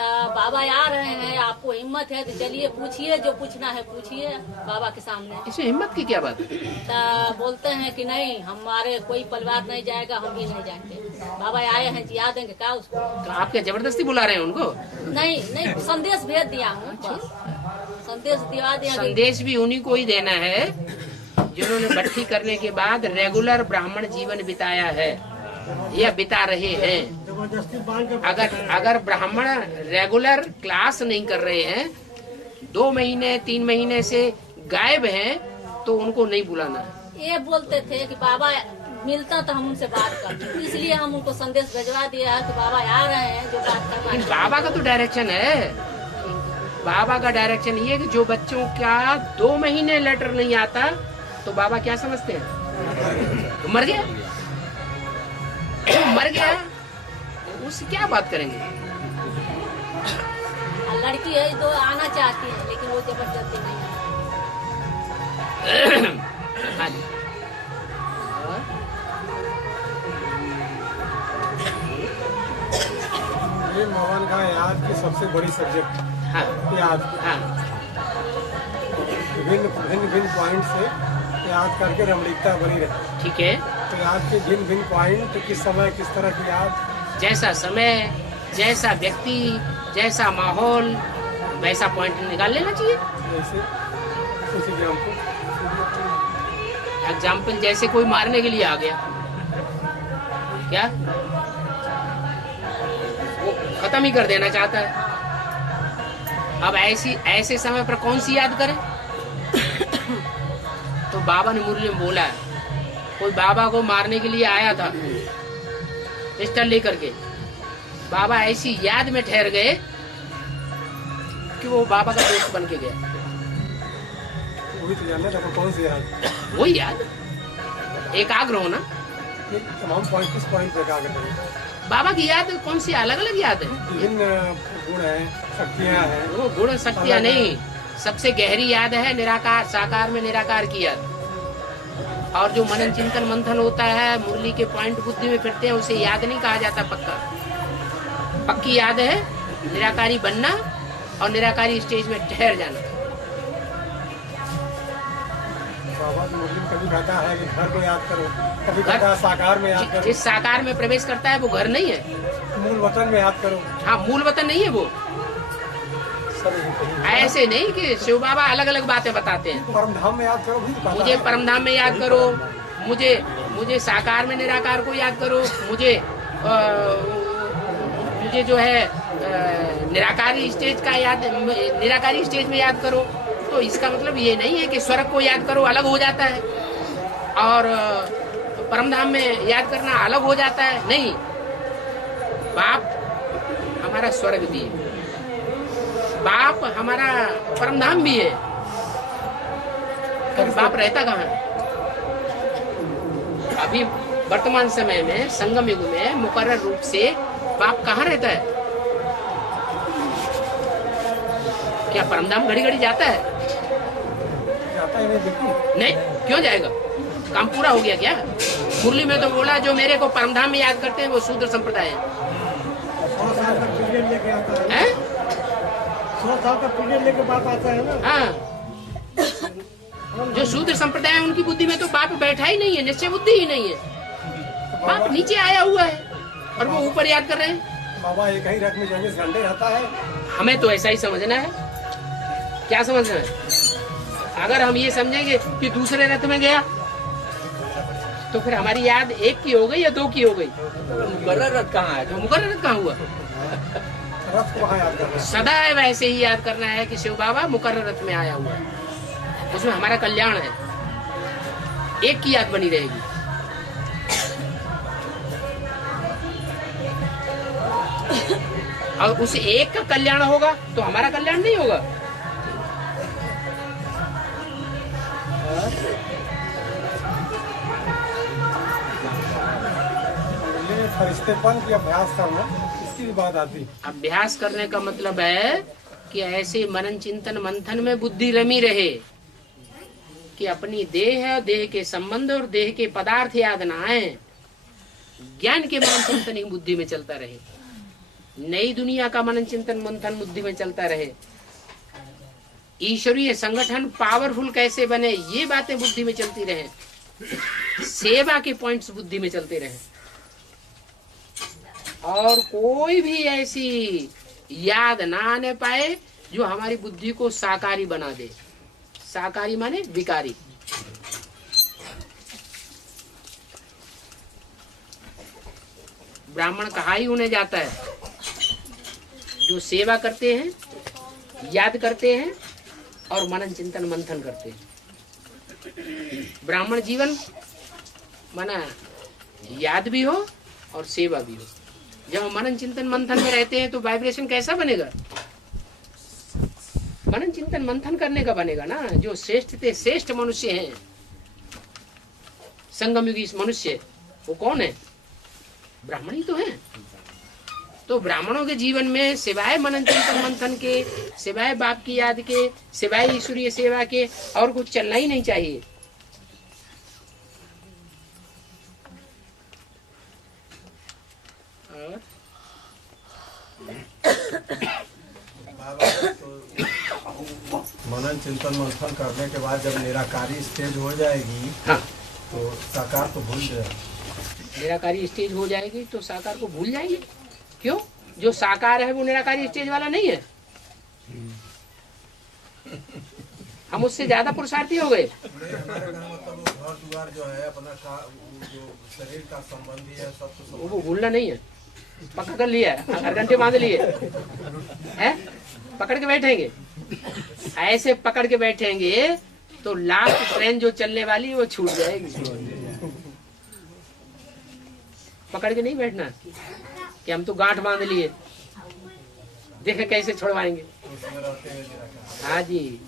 तो बाबा आ रहे हैं, आपको हिम्मत है तो चलिए पूछिए, जो पूछना है पूछिए बाबा के सामने। इसमें हिम्मत की क्या बात है? तो बोलते हैं कि नहीं, हमारे कोई परिवार नहीं जाएगा, हम भी नहीं जाएंगे। बाबा आए हैं, जिया देंगे क्या उसको? तो आप क्या जबरदस्ती बुला रहे हैं उनको? नहीं नहीं, संदेश भेज दिया हूँ, बस संदेश दिवा दिया। संदेश भी उन्हीं को ही देना है जिन्होंने भट्टी करने के बाद रेगुलर ब्राह्मण जीवन बिताया है या बिता रहे हैं। अगर ब्राह्मण रेगुलर क्लास नहीं कर रहे हैं, 2 महीने 3 महीने से गायब हैं, तो उनको नहीं बुलाना है। ये बोलते थे कि बाबा मिलता तो हम उनसे बात करते, इसलिए हम उनको संदेश भिजवा दिया है कि बाबा आ रहे हैं, जो बात करवा। लेकिन बाबा का तो डायरेक्शन है, बाबा का डायरेक्शन ये कि जो बच्चों का 2 महीने लेटर नहीं आता तो बाबा क्या समझते हैं? तो मर गया, मर गया, उससे क्या बात करेंगे? लड़की है तो आना चाहती है, लेकिन वो जबरदस्ती नहीं है। हाँ जी। ये मोहन का याद की सबसे बड़ी सब्जेक्ट हाँ याद। हाँ भिन्न पॉइंट से याद करके रमणीकता बनी रहे। ठीक है। तो याद के भिन्न पॉइंट किस समय किस तरह की याद, जैसा समय, जैसा व्यक्ति, जैसा माहौल, वैसा पॉइंट निकाल लेना चाहिए। जैसे कुछ एग्जाम्पल जैसे कोई मारने के लिए आ गया, क्या वो खत्म ही कर देना चाहता है। अब ऐसे समय पर कौन सी याद करें? तो बाबा ने मुरली में बोला है, कोई बाबा को मारने के लिए आया था पिस्टल लेकर के, बाबा ऐसी याद में ठहर गए कि वो बाबा का दोस्त बन के गया। वही तो जानना था कौन सी याद, वही याद एकाग्र होना। तमाम पॉइंट किस पॉइंट पे एकाग्र करें? बाबा की याद कौन सी अलग अलग याद है, विभिन्न गुण है, शक्तियाँ हैं। वो गुण शक्तियाँ नहीं, सबसे गहरी याद है निराकार, साकार में निराकार की याद। और जो मनन चिंतन मंथन होता है, मुरली के पॉइंट बुद्धि में फिरते हैं, उसे याद नहीं कहा जाता। पक्की याद है निराकारी बनना और निराकारी स्टेज में ठहर जाना। बाबा मुरली कभी कहता है कि घर को याद करो, कभी कहता है साकार में याद करो। जिस साकार में प्रवेश करता है वो घर नहीं है, मूल वतन में याद करो। हाँ, मूल वतन नहीं है वो। ऐसे नहीं कि शिव बाबा अलग अलग बातें बताते हैं। परमधाम में याद करो भी तो मुझे परमधाम में याद करो, मुझे साकार में निराकार को याद करो, मुझे जो है निराकारी स्टेज का याद, निराकारी स्टेज में याद करो। तो इसका मतलब ये नहीं है कि स्वर्ग को याद करो अलग हो जाता है और परमधाम में याद करना अलग हो जाता है। नहीं, बाप हमारा स्वर्ग भी है, बाप हमारा परमधाम भी है। तो बाप रहता कहाँ है? अभी वर्तमान समय में संगम युग में मुकर्रर रूप से बाप कहाँ रहता है? क्या परमधाम घड़ी घड़ी जाता है? जाता ही नहीं, बिल्कुल नहीं, क्यों जाएगा? काम पूरा हो गया क्या? मुरली में तो बोला जो मेरे को परमधाम में याद करते हैं वो शूद्र संप्रदाय है। 100 साल का पीरियड लेके आता है, हैं? 100 साल का पीरियड लेके बाप आता है ना। हाँ, जो शूद्र संप्रदाय है उनकी बुद्धि में तो बाप बैठा ही नहीं है, निश्चय बुद्धि ही नहीं है। बाप नीचे आया हुआ है और वो ऊपर याद कर रहे हैं। बाबा एक ही रथ में 24 घंटे रहता है। हमें तो ऐसा ही समझना है। क्या समझना है? अगर हम ये समझेंगे कि दूसरे रथ में गया तो फिर हमारी याद एक की हो गई या 2 की हो गई? मुकर्रर रथ कहाँ है? तो मुकर्रर रथ कहाँ हुआ? रथ को वहाँ याद करना है। सदा वैसे ही याद करना है कि शिव बाबा मुकर्रर रथ में आया हुआ है, उसमें हमारा कल्याण है। एक की याद बनी रहेगी। और उस एक का कल्याण होगा तो हमारा कल्याण नहीं होगा। ये फरिश्तेपन की अभ्यास करना, इसकी भी बात आती। अभ्यास करने का मतलब है कि ऐसे मनन चिंतन मंथन में बुद्धि रमी रहे कि अपनी देह के संबंध और देह के पदार्थ याद ना आए। ज्ञान के मनन चिंतन ही बुद्धि में चलता रहे। नई दुनिया का मनन चिंतन मंथन बुद्धि में चलता रहे, ईश्वरीय संगठन पावरफुल कैसे बने ये बातें बुद्धि में चलती रहे, सेवा के पॉइंट्स बुद्धि में चलते रहे, और कोई भी ऐसी याद ना आने पाए जो हमारी बुद्धि को साकारी बना दे। साकारी माने विकारी। ब्राह्मण कहा ही उन्हें जाता है जो सेवा करते हैं, याद करते हैं और मनन चिंतन मंथन करते हैं। ब्राह्मण जीवन माना याद भी हो और सेवा भी हो। जब हम मनन चिंतन मंथन में रहते हैं तो वाइब्रेशन कैसा बनेगा? मनन चिंतन मंथन करने का बनेगा ना। जो श्रेष्ठ से श्रेष्ठ मनुष्य हैं, संगम युगी मनुष्य, वो कौन है? ब्राह्मण ही तो है। तो ब्राह्मणों के जीवन में सिवाय मनन चिंतन मंथन के, सिवाय बाप की याद के, सिवाय ईश्वरीय सेवा के और कुछ चलना ही नहीं चाहिए। मनन चिंतन मंथन करने के बाद जब निराकारी स्टेज हो जाएगी, हाँ, तो साकार तो भूल जाए। निराकारी स्टेज हो जाएगी तो साकार को भूल जाएंगे। क्यों? जो साकार है वो निराकारी स्टेज वाला नहीं है। हम उससे ज्यादा पुरुषार्थी हो गए। हमारे घर मतलब घर द्वार जो है अपना जो शरीर का संबंधी है सब तो वो भूलना नहीं है। पकड़ कर लिया, हर घंटे बांध लिए है, पकड़ के बैठेंगे। ऐसे पकड़ के बैठेंगे तो लास्ट ट्रेन जो चलने वाली है वो छूट जाएगी। पकड़ के नहीं बैठना कि हम तो गांठ बांध लिए, देखे कैसे छोड़वाएंगे। हाँ जी।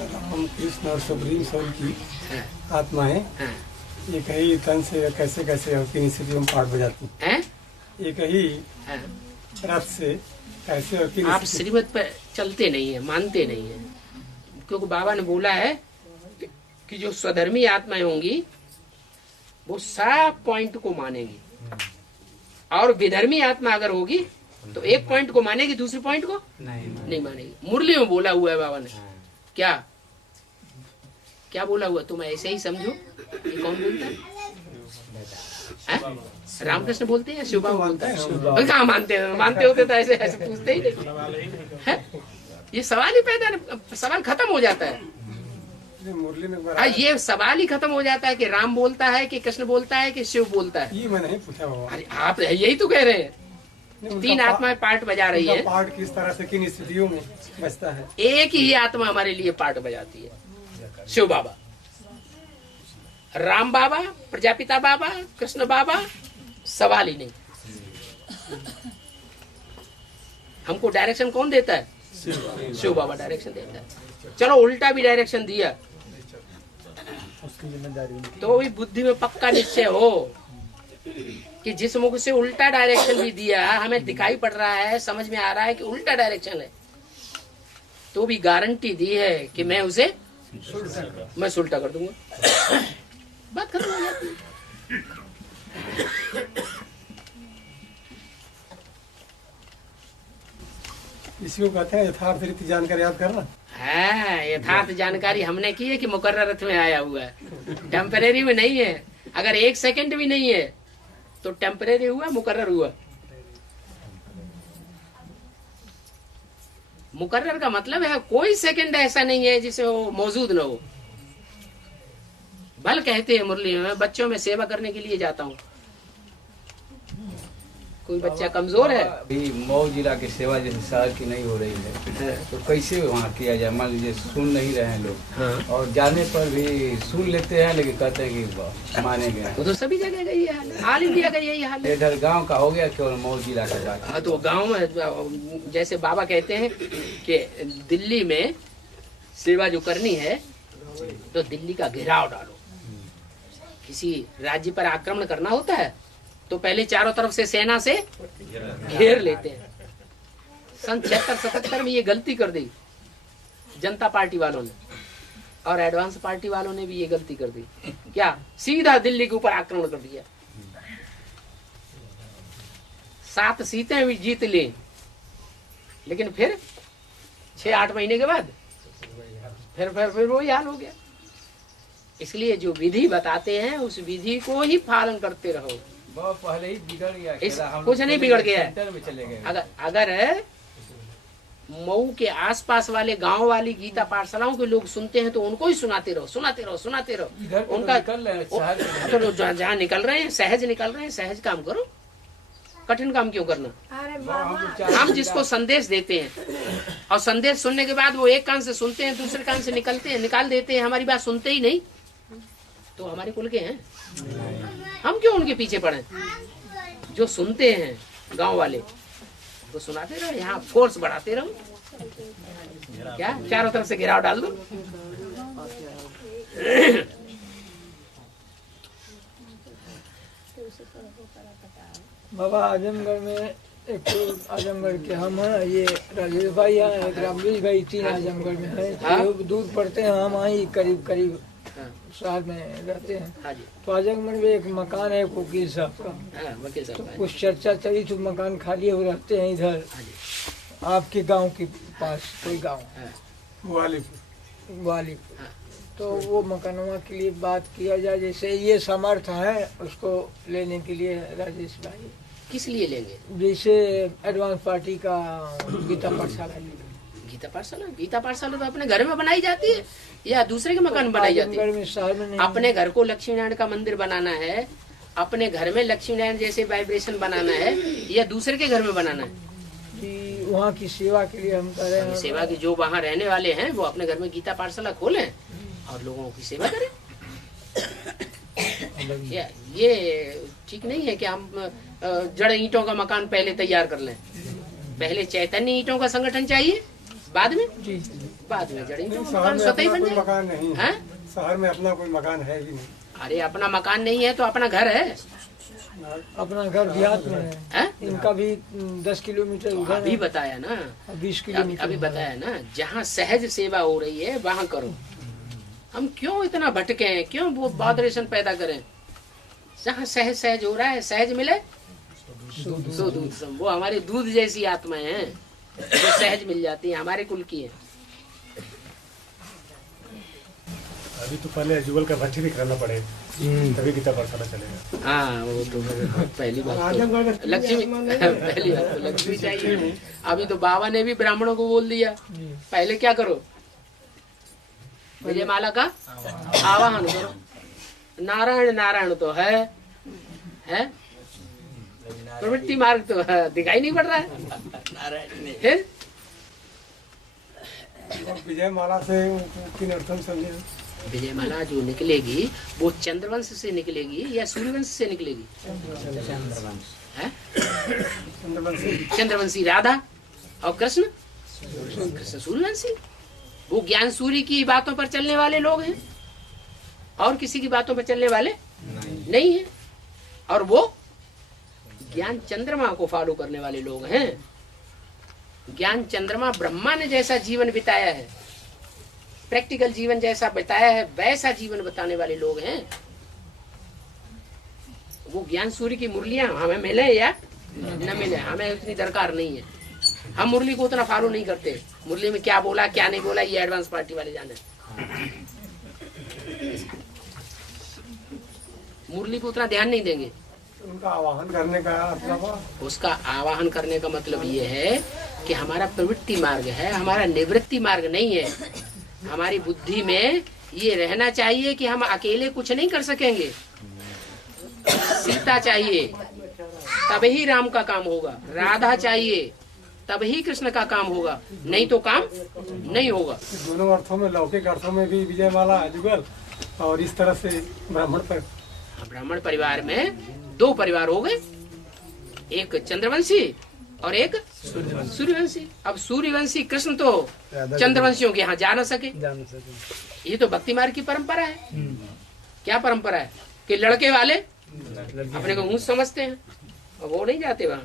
राम कृष्ण और सुप्रीम सोल की आत्माएं एक ही तन से कैसे कैसे अपनी स्थितियों में पाठ बजाती हैं? एक ही रथ से कैसे अपनी आप श्रीमत पर चलते नहीं है, मानते नहीं है। क्योंकि बाबा ने बोला है कि जो स्वधर्मी आत्माएं होंगी वो सब पॉइंट को मानेगी, और विधर्मी आत्मा अगर होगी तो एक पॉइंट को मानेगी, दूसरे पॉइंट को नहीं मानेगी। मुरली में बोला हुआ है बाबा ने। क्या क्या बोला हुआ? तुम ऐसे ही समझो। ये कौन बोलता है? रामकृष्ण बोलते हैं, शिव बाबा बोलता है। कहाँ मानते हैं? मानते होते तो ऐसे ऐसे पूछते ही नहीं है। ये सवाल ही पैदा, सवाल खत्म हो जाता है। मुरली में ये सवाल ही खत्म हो जाता है कि राम बोलता है कि कृष्ण बोलता है कि शिव बोलता है। ये मैंने नहीं पूछा बाबा। अरे आप यही तो कह रहे हैं। तीन आत्माएं पार्ट बजा रही है। पार्ट किस तरह से किन स्थितियों में बजता है? एक ही आत्मा हमारे लिए पार्ट बजाती है, शिव बाबा, राम बाबा, प्रजापिता बाबा, कृष्ण बाबा। सवाल ही नहीं। हमको डायरेक्शन कौन देता है? शिव बाबा डायरेक्शन देता है। चलो उल्टा भी डायरेक्शन दिया तो भी बुद्धि में पक्का निश्चय हो कि जिस मुख से उल्टा डायरेक्शन भी दिया, हमें दिखाई पड़ रहा है, समझ में आ रहा है कि उल्टा डायरेक्शन है, तो भी गारंटी दी है कि मैं उसे सुलटा कर दूंगा। बात खत्म हो जाती है। इसी को कहते हैं यथार्थ रीति जानकारी याद करना है। यथार्थ जानकारी हमने की है कि मुकर्रर अर्थ में आया हुआ है, टेम्परेरी में नहीं है। अगर एक सेकंड भी नहीं है तो टेम्परेरी हुआ, मुकर्रर हुआ। मुकर्रर का मतलब है कोई सेकंड ऐसा नहीं है जिसे वो मौजूद न हो। बल कहते हैं मुरली में, बच्चों में सेवा करने के लिए जाता हूँ। कोई बच्चा कमजोर है, अभी मऊ जिला की सेवा जैसे शहर की नहीं हो रही है, तो कैसे वहाँ किया जाए? मान लीजिए सुन नहीं रहे हैं लोग, हाँ। और जाने पर भी सुन लेते हैं लेकिन कहते हैं कि मानेंगे। तो सभी जगह का ये हाल है, ऑल इंडिया का यही हाल है। इधर गांव का हो गया केवल मऊ जिला का बात। हाँ, तो गांव में जैसे बाबा कहते हैं कि दिल्ली में सेवा जो करनी है तो दिल्ली का घेराव डालो। किसी राज्य पर आक्रमण करना होता है तो पहले चारों तरफ से सेना से घेर लेते हैं। सन 76-77 में ये गलती कर दी जनता पार्टी वालों ने, और एडवांस पार्टी वालों ने भी ये गलती कर दी। क्या? सीधा दिल्ली के ऊपर आक्रमण कर दिया। 7 सीटें भी जीत ली, लेकिन फिर 6-8 महीने के बाद फिर वही हाल हो गया। इसलिए जो विधि बताते हैं उस विधि को ही पालन करते रहो। बहुत पहले ही बिगड़ गया, कुछ नहीं बिगड़ गया है। सेंटर में चले गए। अगर मऊ के आसपास वाले गांव वाली गीता पाठशालाओं के लोग सुनते हैं तो उनको ही सुनाते रहो। इधर उनका निकल रहे हैं, शहर में। जहाँ निकल रहे हैं, सहज निकल रहे हैं, सहज काम करो, कठिन काम क्यों करना। हम जिसको संदेश देते हैं और संदेश सुनने के बाद वो एक कान से सुनते हैं, दूसरे कान से निकाल देते हैं, हमारी बात सुनते ही नहीं, तो हमारे कुल के हैं। हम क्यों उनके पीछे पड़े? जो सुनते हैं गांव वाले तो सुनाते रहो, यहाँ फोर्स बढ़ाते रहो। क्या चारों तरफ से घेराव डाल दो। बाबा आजमगढ़ में एक तो आजमगढ़ के हम हैं, ये राजेश भाई हैं, एक रामवीर भाई, 3 आजमगढ़ में है। तो दूर पड़ते हैं, हम वहीं करीब शहर में रहते हैं। तो आजमगढ़ में एक मकान है वकील साहब का, तो कुछ चर्चा चली तो मकान खाली हो रहते हैं इधर आपके गांव के पास, कोई गांव वालीपुर। तो वो मकानों के लिए बात किया जाए, जैसे ये समर्थ है उसको लेने के लिए राजेश भाई। किस लिए लेंगे? जैसे एडवांस पार्टी का गीता पाठशाला। गीता पाठशाला तो अपने घर में बनाई जाती है या दूसरे के मकान में बनाई जाती है? अपने घर को लक्ष्मी नारायण का मंदिर बनाना है, अपने घर में लक्ष्मी नारायण जैसे वाइब्रेशन बनाना है, या दूसरे के घर में बनाना है? वहाँ की सेवा के लिए हम कर रहे हैं। सेवा की जो वहाँ रहने वाले हैं वो अपने घर में गीता पाठशाला खोलें और लोगों की सेवा करें। ये ठीक नहीं है कि हम जड़ ईंटों का मकान पहले तैयार कर लें। पहले चैतन्य ईंटों का संगठन चाहिए, बाद में जड़ ईंटों का मकान स्वतः ही बन जाए। मकान नहीं है शहर में, अपना कोई मकान है ही नहीं। अरे अपना मकान नहीं है तो अपना घर है। अपना घर देहात में है। इनका भी 10 किलोमीटर उधर। अभी बताया ना, 20 किलोमीटर अभी बताया ना, जहाँ सहज सेवा हो रही है वहाँ करो। हम क्यों इतना भटके हैं, क्यों वो वाइब्रेशन पैदा करें? जहाँ सहज हो रहा है, सहज मिले सो दूध सम। वो हमारे दूध जैसी आत्माएं हैं जो सहज मिल जाती है, हमारे कुल की है। अभी तो पहले जुगल का भट्टी भी करना पड़ेगा, तभी गीता पाठशाला चलेगा। हाँ वो तो पहली बात तो लक्ष्मी पहली बात तो लक्ष्मी चाहिए। अभी तो बाबा ने भी ब्राह्मणों को बोल दिया पहले क्या करो, विजय माला का आवाहन करो। नारायण नारायण तो है प्रवृत्ति मार्ग तो दिखाई नहीं पड़ रहा है। नारायण फिर विजय माला से किन अर्थम समझे? विजय माला जो निकलेगी वो चंद्रवंश से निकलेगी या सूर्यवंश से निकलेगी? चंद्रवंशी राधा और कृष्ण सूर्यवंशी। वो ज्ञान सूर्य की बातों पर चलने वाले लोग हैं और किसी की बातों पर चलने वाले नहीं है। और वो ज्ञान चंद्रमा को फॉलो करने वाले लोग हैं। ज्ञान चंद्रमा ब्रह्मा ने जैसा जीवन बिताया है, प्रैक्टिकल जीवन जैसा बिताया है, वैसा जीवन बताने वाले लोग हैं। वो ज्ञान सूर्य की मुरलियां हमें मिले या न मिले, हमें उतनी दरकार नहीं है। हम मुरली को उतना फॉलो नहीं करते। मुरली में क्या बोला क्या नहीं बोला ये एडवांस पार्टी वाले जाने। मुरली को उतना ध्यान नहीं देंगे। उनका आवाहन करने का मतलब, उसका आवाहन करने का मतलब ये है कि हमारा प्रवृत्ति मार्ग है, हमारा निवृत्ति मार्ग नहीं है। हमारी बुद्धि में ये रहना चाहिए कि हम अकेले कुछ नहीं कर सकेंगे। सीता चाहिए तभी राम का काम होगा, राधा चाहिए तभी कृष्ण का काम होगा, नहीं तो काम नहीं होगा। दोनों अर्थों में, लौकिक अर्थों में भी विजय माला जुगल और इस तरह से ब्राह्मण परिवार में 2 परिवार हो गए, एक चंद्रवंशी और एक सूर्यवंशी। अब सूर्यवंशी कृष्ण तो चंद्रवंशियों के यहाँ जा न सके। ये तो भक्ति मार्ग की परंपरा है। क्या परंपरा है कि लड़के वाले अपने को ऊंच समझते हैं और वो नहीं जाते वहां।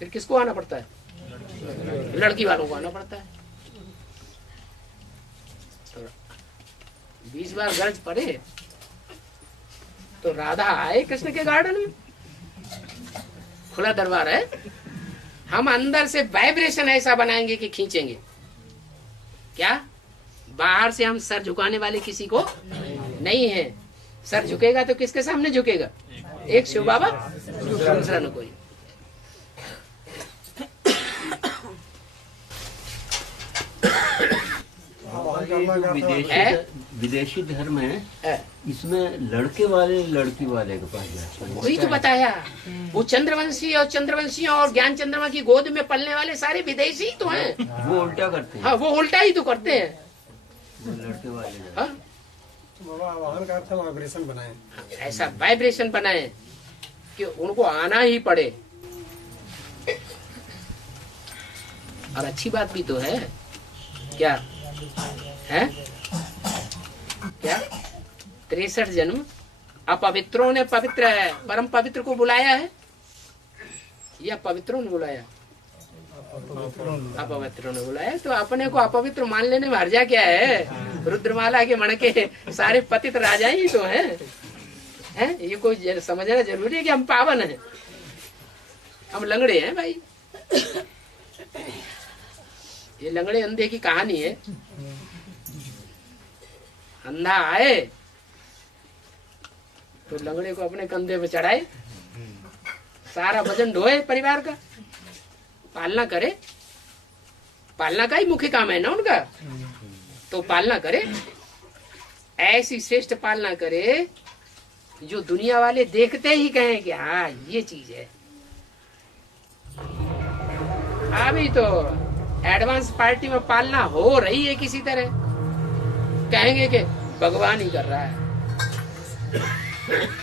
फिर किसको आना पड़ता है? लड़की वालों को आना पड़ता है। तो 20 बार गरज पड़े तो राधा आए कृष्ण के गार्डन में, खुला दरबार है। हम अंदर से वाइब्रेशन ऐसा बनाएंगे कि खींचेंगे। क्या बाहर से हम सर झुकाने वाले किसी को नहीं है। सर झुकेगा तो किसके सामने झुकेगा? एक शिव बाबा, दूसरा न कोई। विदेशी धर्म है, इसमें लड़के वाले लड़की वाले के पास जाते हैं। वही तो बताया, वो चंद्रवंशी और ज्ञान चंद्रमा की गोद में पलने वाले सारे विदेशी ही तो हैं। वो उल्टा करते हैं। हाँ, वो उल्टा ही तो करते हैं। वो लड़के वाले हाँ? बाबा वाहन का अर्थ वाइब्रेशन बनाए, ऐसा वाइब्रेशन बनाए कि उनको आना ही पड़े। और अच्छी बात भी तो है। क्या है? क्या 63 जन्म अपवित्रों ने पवित्र है, परम पवित्र को बुलाया है या पवित्रों ने बुलाया? अपवित्रों ने बुलाया। तो अपने को अपवित्र मान लेने में हर्जा क्या है? रुद्रमाला के मणके सारे पतित राजा ही तो हैं। ये कोई समझना जरूरी है कि हम पावन हैं? हम लंगड़े हैं भाई। ये लंगड़े अंधे की कहानी है। अंधा आए तो लंगड़े को अपने कंधे पे चढ़ाए, सारा वजन ढोए, परिवार का पालना करे। पालना का ही मुख्य काम है ना उनका, तो पालना करे। ऐसी श्रेष्ठ पालना करे जो दुनिया वाले देखते ही कहें कि हाँ ये चीज है। अभी तो एडवांस पार्टी में पालना हो रही है किसी तरह, कहेंगे कि भगवान ही कर रहा है।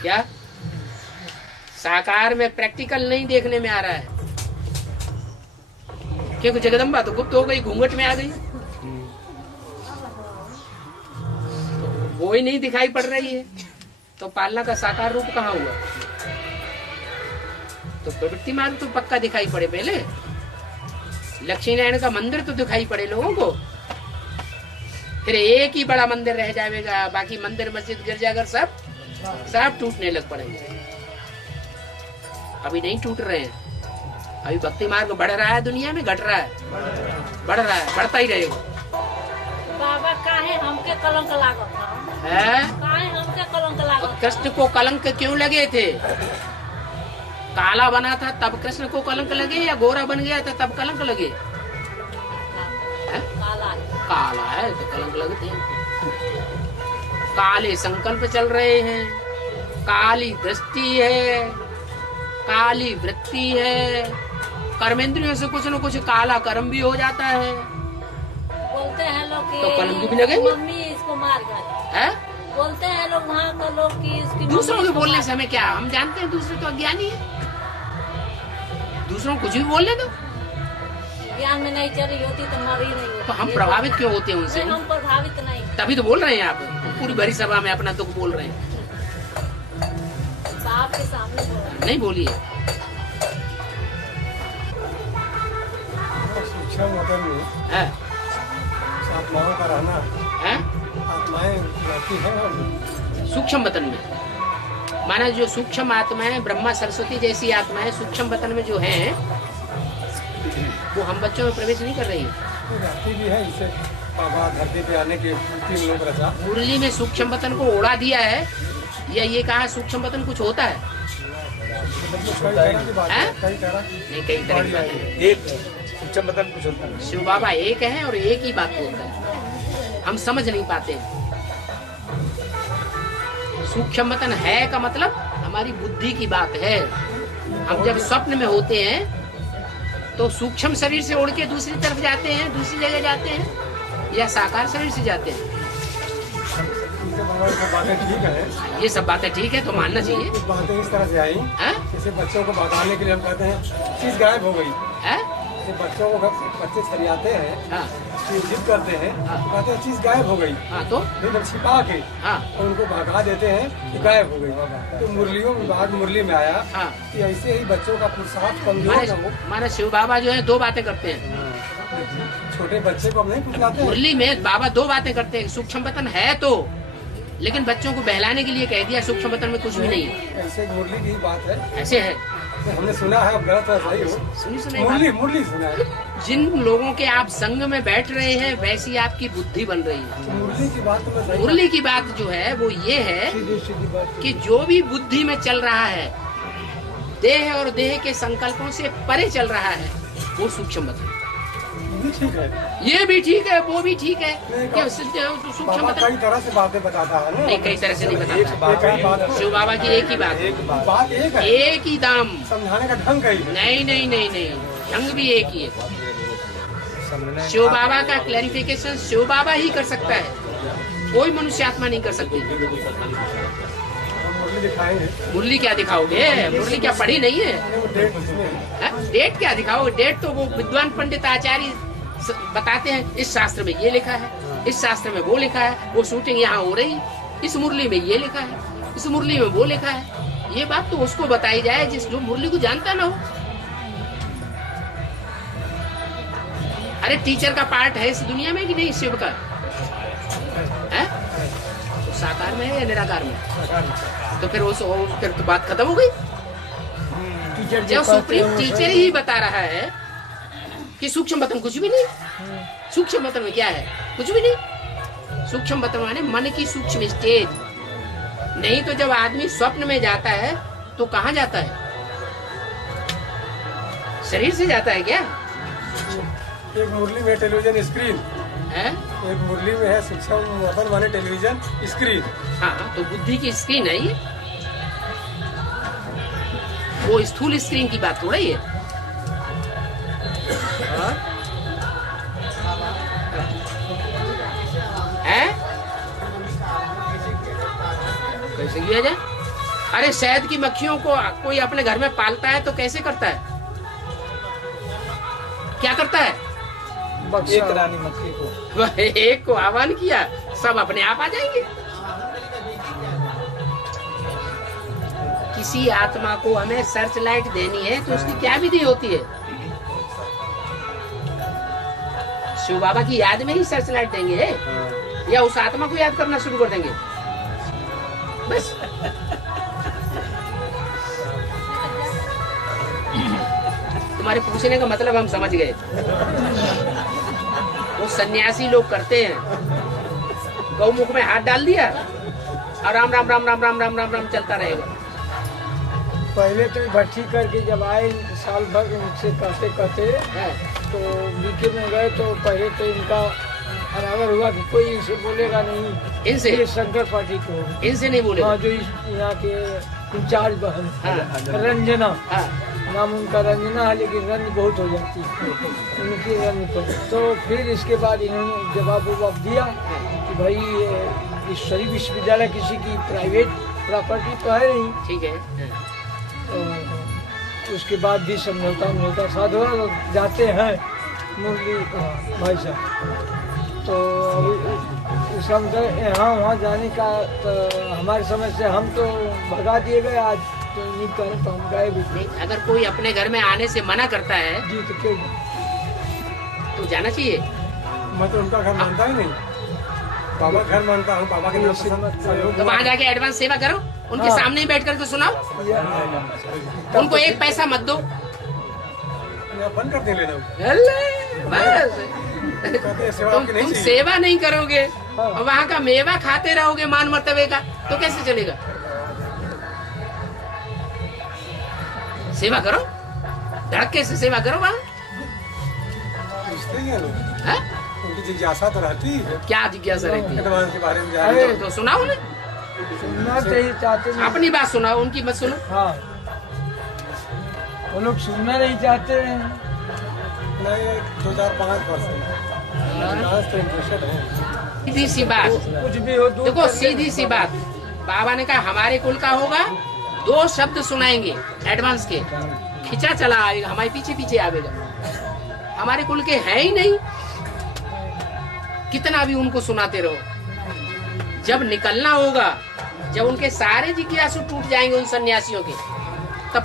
क्या साकार में प्रैक्टिकल नहीं देखने में आ रहा है? क्योंकि जगदम्बा तो गुप्त हो गई, घूंघट में आ गई, तो वो ही नहीं दिखाई पड़ रही है। तो पालना का साकार रूप कहाँ हुआ? तो प्रवृत्ति मार्ग तो पक्का दिखाई पड़े। पहले लक्ष्मी नारायण का मंदिर तो दिखाई पड़े लोगों को, फिर एक ही बड़ा मंदिर रह जाएगा, बाकी मंदिर मस्जिद गिरजाघर सब टूटने लग पड़ेंगे। अभी नहीं टूट रहे हैं, अभी भक्ति मार्ग बढ़ रहा है, दुनिया में घट रहा है, बढ़ रहा है, बढ़ता ही रहेगा। बाबा काहे हमके कलंक लागत है? काहे हमके कलंक लागत? कृष्ण को कलंक क्यों लगे थे? काला बना था तब कृष्ण को कलंक लगे, या गोरा बन गया था तब कलंक लगे? काला है तो कलंक लगते हैं। काले संकल्प चल रहे हैं, काली दृष्टि है, काली वृत्ति है, कर्मेंद्रियों से कुछ न कुछ काला कर्म भी हो जाता है। बोलते हैं लोग कि तो कलंक भी लगेंगे। मम्मी इसको मार गई। बोलते हैं लोग वहाँ का लोग कि इसकी दूसरों के बोलने से हमें क्या? हम जानते हैं दूसरे तो अज्ञानी है, दूसरों को कुछ भी बोलने दो। ज्ञान में नहीं चली होती तो मर ही नहीं होती। तो हम प्रभावित क्यों होते हैं उनसे? हम प्रभावित नहीं, तभी तो बोल रहे हैं आप पूरी भरी सभा में अपना दुख बोल रहे हैं। बाप के सामने बोल रहे हैं। नहीं बोलिए। सूक्ष्म वतन में आत्माओं का रहना है, आत्माएं रहती है सूक्ष्म वतन में। माना जो सूक्ष्म आत्माएं, ब्रह्मा सरस्वती जैसी आत्माएं सूक्ष्म वतन में जो हैं, वो हम बच्चों में प्रवेश नहीं कर रही है। रहती भी है। इसे बाबा धरती पे आने के 3 लोग रचा। मुरली में सूक्ष्म वतन को उड़ा दिया है, या ये कहा सूक्ष्म वतन कुछ होता है? कई तरह की बात है, कई तरह नहीं, कई तरह की बात है। एक सूक्ष्म वतन कुछ होता है। शिव बाबा एक है और एक ही बात होता है, हम समझ नहीं पाते। सूक्ष्म वतन है का मतलब हमारी बुद्धि की बात है। हम जब स्वप्न में होते हैं तो सूक्ष्म शरीर से उड़ के दूसरी तरफ जाते हैं, दूसरी जगह जाते हैं, या साकार शरीर से जाते हैं। बातें ठीक है, ये सब बातें ठीक है तो मानना चाहिए। बातें इस तरह से आई, जैसे बच्चों को बताने के लिए हम कहते हैं चीज गायब हो गई। जैसे बच्चों को बच्चे छरियाते हैं, हाँ जिद करते हैं, तो कहते हैं चीज गायब हो गई, हाँ तो फिर छिपा के हाँ और उनको भगा देते हैं कि गायब हो गई। तो मुरलियों में बात मुरली में आया हाँ कि ऐसे ही बच्चों का पुरुषार्थ कमजोर न हो। हमारे शिव बाबा जो है दो बातें करते हैं छोटे बच्चे को हम नहीं पुछलाते हैं। मुरली में बाबा दो बातें करते हैं, सूक्ष्म वतन है तो, लेकिन बच्चों को बहलाने के लिए कह दिया सूक्ष्म वतन में कुछ भी नहीं है। ऐसे मुरली की बात है, ऐसे है, हमने सुना है, अब गलत है सही हो, सुनी मुरली सुना है। जिन लोगों के आप संग में बैठ रहे हैं वैसी आपकी बुद्धि बन रही है। मुरली की बात तो मैं सही, मुरली की बात जो है वो ये है कि जो भी बुद्धि में चल रहा है, देह और देह के संकल्पों से परे चल रहा है, वो सूक्ष्म वतन। ठीक है, ये भी ठीक है, वो भी ठीक है, सूक्ष्म बाबा वतन कई तरह से बातें बताता है ना। नहीं, कई तरह से नहीं बताता। शिव बाबा की एक ही बात है, बात एक है, एक ही दाम, समझाने का ढंग कई है। नहीं नहीं नहीं नहीं, ढंग भी एक ही है। शिव बाबा का क्लैरिफिकेशन शिव बाबा ही कर सकता है, कोई मनुष्य आत्मा नहीं कर सकती। मुरली दिखाएंगे, मुरली क्या दिखाओगे? मुरली क्या पढ़ी नहीं है? डेट क्या दिखाओगे? डेट तो वो विद्वान पंडित आचार्य बताते हैं, इस शास्त्र में ये लिखा है, इस शास्त्र में वो लिखा है, वो शूटिंग यहाँ हो रही, इस मुरली में ये लिखा है, इस मुरली में वो लिखा है। ये बात तो उसको बताई जाए जिस जो मुरली को जानता ना हो। अरे टीचर का पार्ट है इस दुनिया में कि नहीं शिव का? है तो साकार में है या निराकार में? तो फिर फिर तो बात खत्म हो गई। जब सुप्रीम टीचर ही बता रहा है कि सूक्ष्म वतन कुछ भी नहीं, सूक्ष्म वतन में क्या है? कुछ भी नहीं। सूक्ष्म वतन माने मन की सूक्ष्म स्टेज। नहीं तो जब आदमी स्वप्न में जाता है तो कहाँ जाता है? शरीर से जाता है क्या? एक मुरली में टेलीविजन स्क्रीन है, एक मुरली में है सूक्ष्म वतन माने टेलीविजन स्क्रीन। हाँ तो बुद्धि की स्क्रीन है ये, वो स्थूल स्क्रीन की बात थोड़ा ही है। कैसे किया जाए? अरे शहद की मक्खियों को कोई अपने घर में पालता है तो कैसे करता है? क्या करता है? एक रानी मक्खी को, एक को आह्वान किया, सब अपने आप आ जाएंगे। किसी आत्मा को हमें सर्च लाइट देनी है तो उसकी क्या विधि होती है? शिव बाबा की याद में ही सर्च लाइट देंगे या उस आत्मा को याद करना शुरू कर देंगे? बस तुम्हारे पूछने का मतलब हम समझ गए। वो सन्यासी लोग करते हैं, गौमुख में हाथ डाल दिया और राम राम राम राम राम राम राम राम चलता रहेगा। पहले तो भट्टी करके जब आए साल भर उनसे कहते कहते तो बीके में गए तो पहले तो इनका अनावर हुआ कि कोई इनसे बोलेगा नहीं, इनसे ये शंकर पार्टी को इनसे नहीं बोले। हाँ, जो यहाँ के इंचार्ज बहन रंजना, नाम उनका रंजना है, लेकिन रंज बहुत हो जाती है उनकी रंज पर। तो फिर इसके बाद इन्होंने जवाब दिया कि भाई ईश्वरी विश्वविद्यालय किसी की प्राइवेट प्रॉपर्टी तो है नहीं, ठीक है। तो उसके बाद भी समझौता साधो जाते हैं मुरली भाई साहब। तो यहाँ वहाँ जाने का तो हमारे समझ से हम तो भगा दिए गए, आज तो नहीं करें तो हम गए भी नहीं। अगर कोई अपने घर में आने से मना करता है जी तो क्यों तो जाना चाहिए। मैं तो उनका घर मानता ही नहीं, बाबा घर मानता हूँ, बाबा के नाम से। तो वहाँ जाके एडवांस सेवा करो, उनके सामने ही बैठ करके सुनाओ, उनको एक पैसा मत दो, बंद कर दे लेना। बस तुम सेवा नहीं करोगे और वहाँ का मेवा खाते रहोगे मान मर्तबे का, तो कैसे चलेगा? सेवा करो, धड़के से सेवा करो। वहाँ उनकी जिज्ञासा तो रहती है। क्या जिज्ञासा रहती है? एडवांस के बारे में जाने तो सुनाओ ना, सुनना चाहिए चाहते नहीं। अपनी बात सुनाओ, उनकी मत सुनो। हाँ, वो लोग सुनना नहीं चाहते हैं। नहीं 2005% तो इंटरेस्टेड है। सीधी सी बात, कुछ भी हो देखो सीधी सी बात, बाबा ने कहा हमारे कुल का होगा, 2 शब्द सुनाएंगे एडवांस के, खिंचा चला आएगा, हमारे पीछे पीछे आवेगा। हमारे कुल के हैं ही नहीं। कितना भी उनको सुनाते रहो, जब निकलना होगा, जब उनके सारे जिज्ञासु टूट जाएंगे उन सन्यासियों के, तब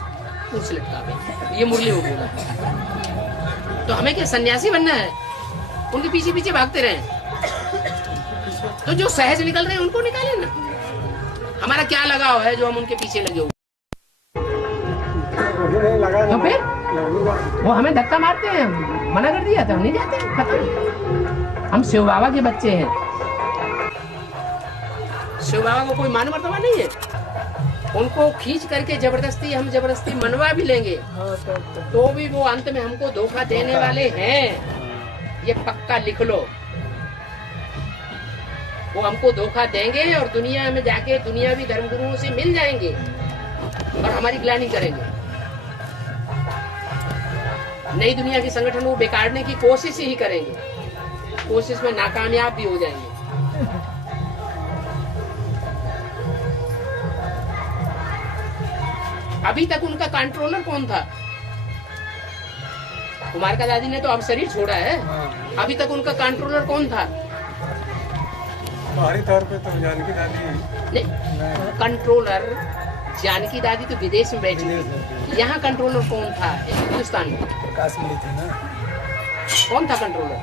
पूछ लटकावे। ये मुरली में बोला। तो हमें क्या सन्यासी बनना है? उनके पीछे पीछे भागते रहे? तो जो सहज निकल रहे हैं उनको निकाले ना। हमारा क्या लगाव है जो हम उनके पीछे लगे हुए? तो फिर वो हमें धक्का मारते हैं, मना कर दिया था, हम नहीं जाते, खत्म। हम शिव बाबा के बच्चे हैं। शिव बाबा को कोई मान मर्तबा नहीं है। उनको खींच करके जबरदस्ती हम जबरदस्ती मनवा भी लेंगे तो भी वो अंत में हमको धोखा देने वाले हैं। ये पक्का लिख लो। वो हमको धोखा देंगे और दुनिया में जाके दुनियावी धर्मगुरुओं से मिल जाएंगे और हमारी ग्लानि करेंगे। नई दुनिया के संगठन को बिगाड़ने की कोशिश ही करेंगे, कोशिश में नाकामयाब भी हो जाएंगे। अभी तक उनका कंट्रोलर कौन था? कुमार का दादी ने तो अब शरीर छोड़ा है। अभी तक उनका कंट्रोलर कौन था? बाहरी तौर पे तो जानकी दादी नहीं, कंट्रोलर जानकी दादी तो विदेश में बैठी थी। यहाँ कंट्रोलर कौन था हिंदुस्तान में? प्रकाश मणि थी ना। कौन था कंट्रोलर?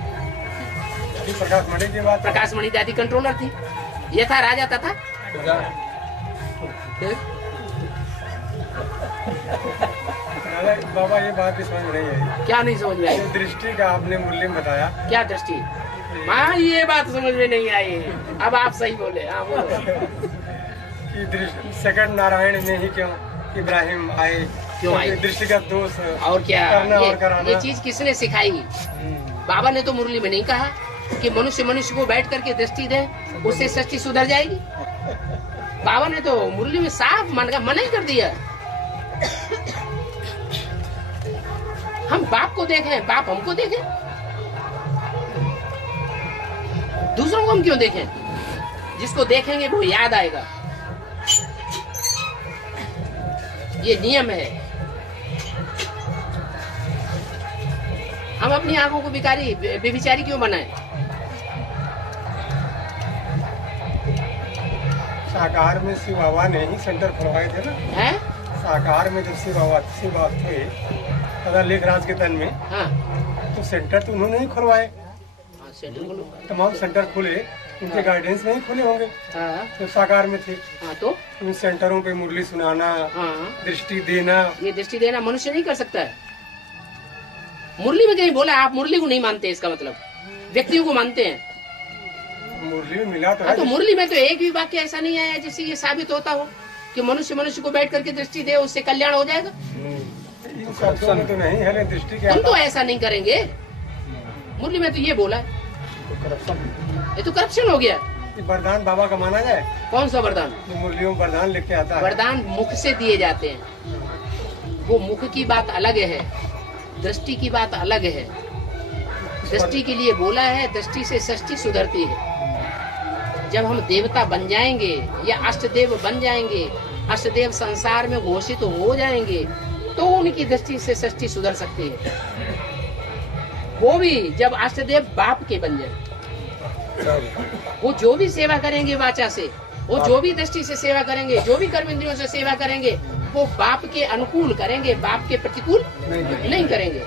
प्रकाश मणि की बात। प्रकाश मणि दादी कंट्रोलर थी। ये था राजा तथा बाबा ये बात भी समझ में नहीं आई। क्या नहीं समझ में आई? दृष्टि का आपने मूल्य में बताया। क्या दृष्टि? माँ ये बात समझ में नहीं आई। अब आप सही बोले। हाँ बोलो। कि दृष्टि सेकंड नारायण में ही क्यों इब्राहिम आए? क्यों आए? दृष्टिगत दोष और क्या और ये चीज किसने सिखाई? बाबा ने तो मुरली में नहीं कहा कि मनुष्य मनुष्य को बैठ करके दृष्टि दे, उससे सृष्टि सुधर जाएगी। बाबा ने तो मुरली में साफ मना ही कर दिया। हम बाप को देखें, बाप हमको देखें, दूसरों को हम क्यों देखें? जिसको देखेंगे वो याद आएगा। ये नियम है। हम अपनी आंखों को बिकारी बेविचारी क्यों बनाएं? साकार में शिव बाबा ने ही सेंटर खुलवाए थे ना। है? साकार में जब शिव बाबा थे अगर लेखराज के तन में, हाँ, तो सेंटर तो उन्होंने ही खुलवाए। तमाम सेंटर खुले उनके गाइडेंस में ही खुले होंगे। तो साकार में थे। तो उन सेंटरों पे मुरली सुनाना, दृष्टि देना। ये दृष्टि देना मनुष्य नहीं कर सकता है। मुरली में कहीं बोला आप मुरली को नहीं मानते, इसका मतलब व्यक्तियों को मानते हैं। मुरली में मिला तो है। तो मुरली में तो एक भी वाक्य ऐसा नहीं आया जिससे ये साबित होता हो कि मनुष्य मनुष्य को बैठ करके दृष्टि दे, उससे कल्याण हो जाएगा। इन शब्दों में तो नहीं है दृष्टि के। तुम तो ऐसा नहीं करेंगे। मुरली में तो ये बोला, ये तो करप्शन हो गया। वरदान बाबा का माना जाए? कौन सा वरदान? मुरलियों में वरदान लिख के आता है। वरदान मुख से दिए जाते हैं। वो मुख की बात अलग है, दृष्टि की बात अलग है। दृष्टि के लिए बोला है, दृष्टि से सृष्टि सुधरती है। जब हम देवता बन जाएंगे या अष्टदेव बन जाएंगे, अष्टदेव संसार में घोषित हो जाएंगे, तो उनकी दृष्टि से सृष्टि सुधर सकती है। वो भी जब अष्टदेव बाप के बन जाए, वो जो भी सेवा करेंगे वाचा से, वो जो भी दृष्टि से सेवा करेंगे, जो भी कर्म इंद्रियों से सेवा करेंगे, वो बाप के अनुकूल करेंगे, बाप के प्रतिकूल नहीं करेंगे।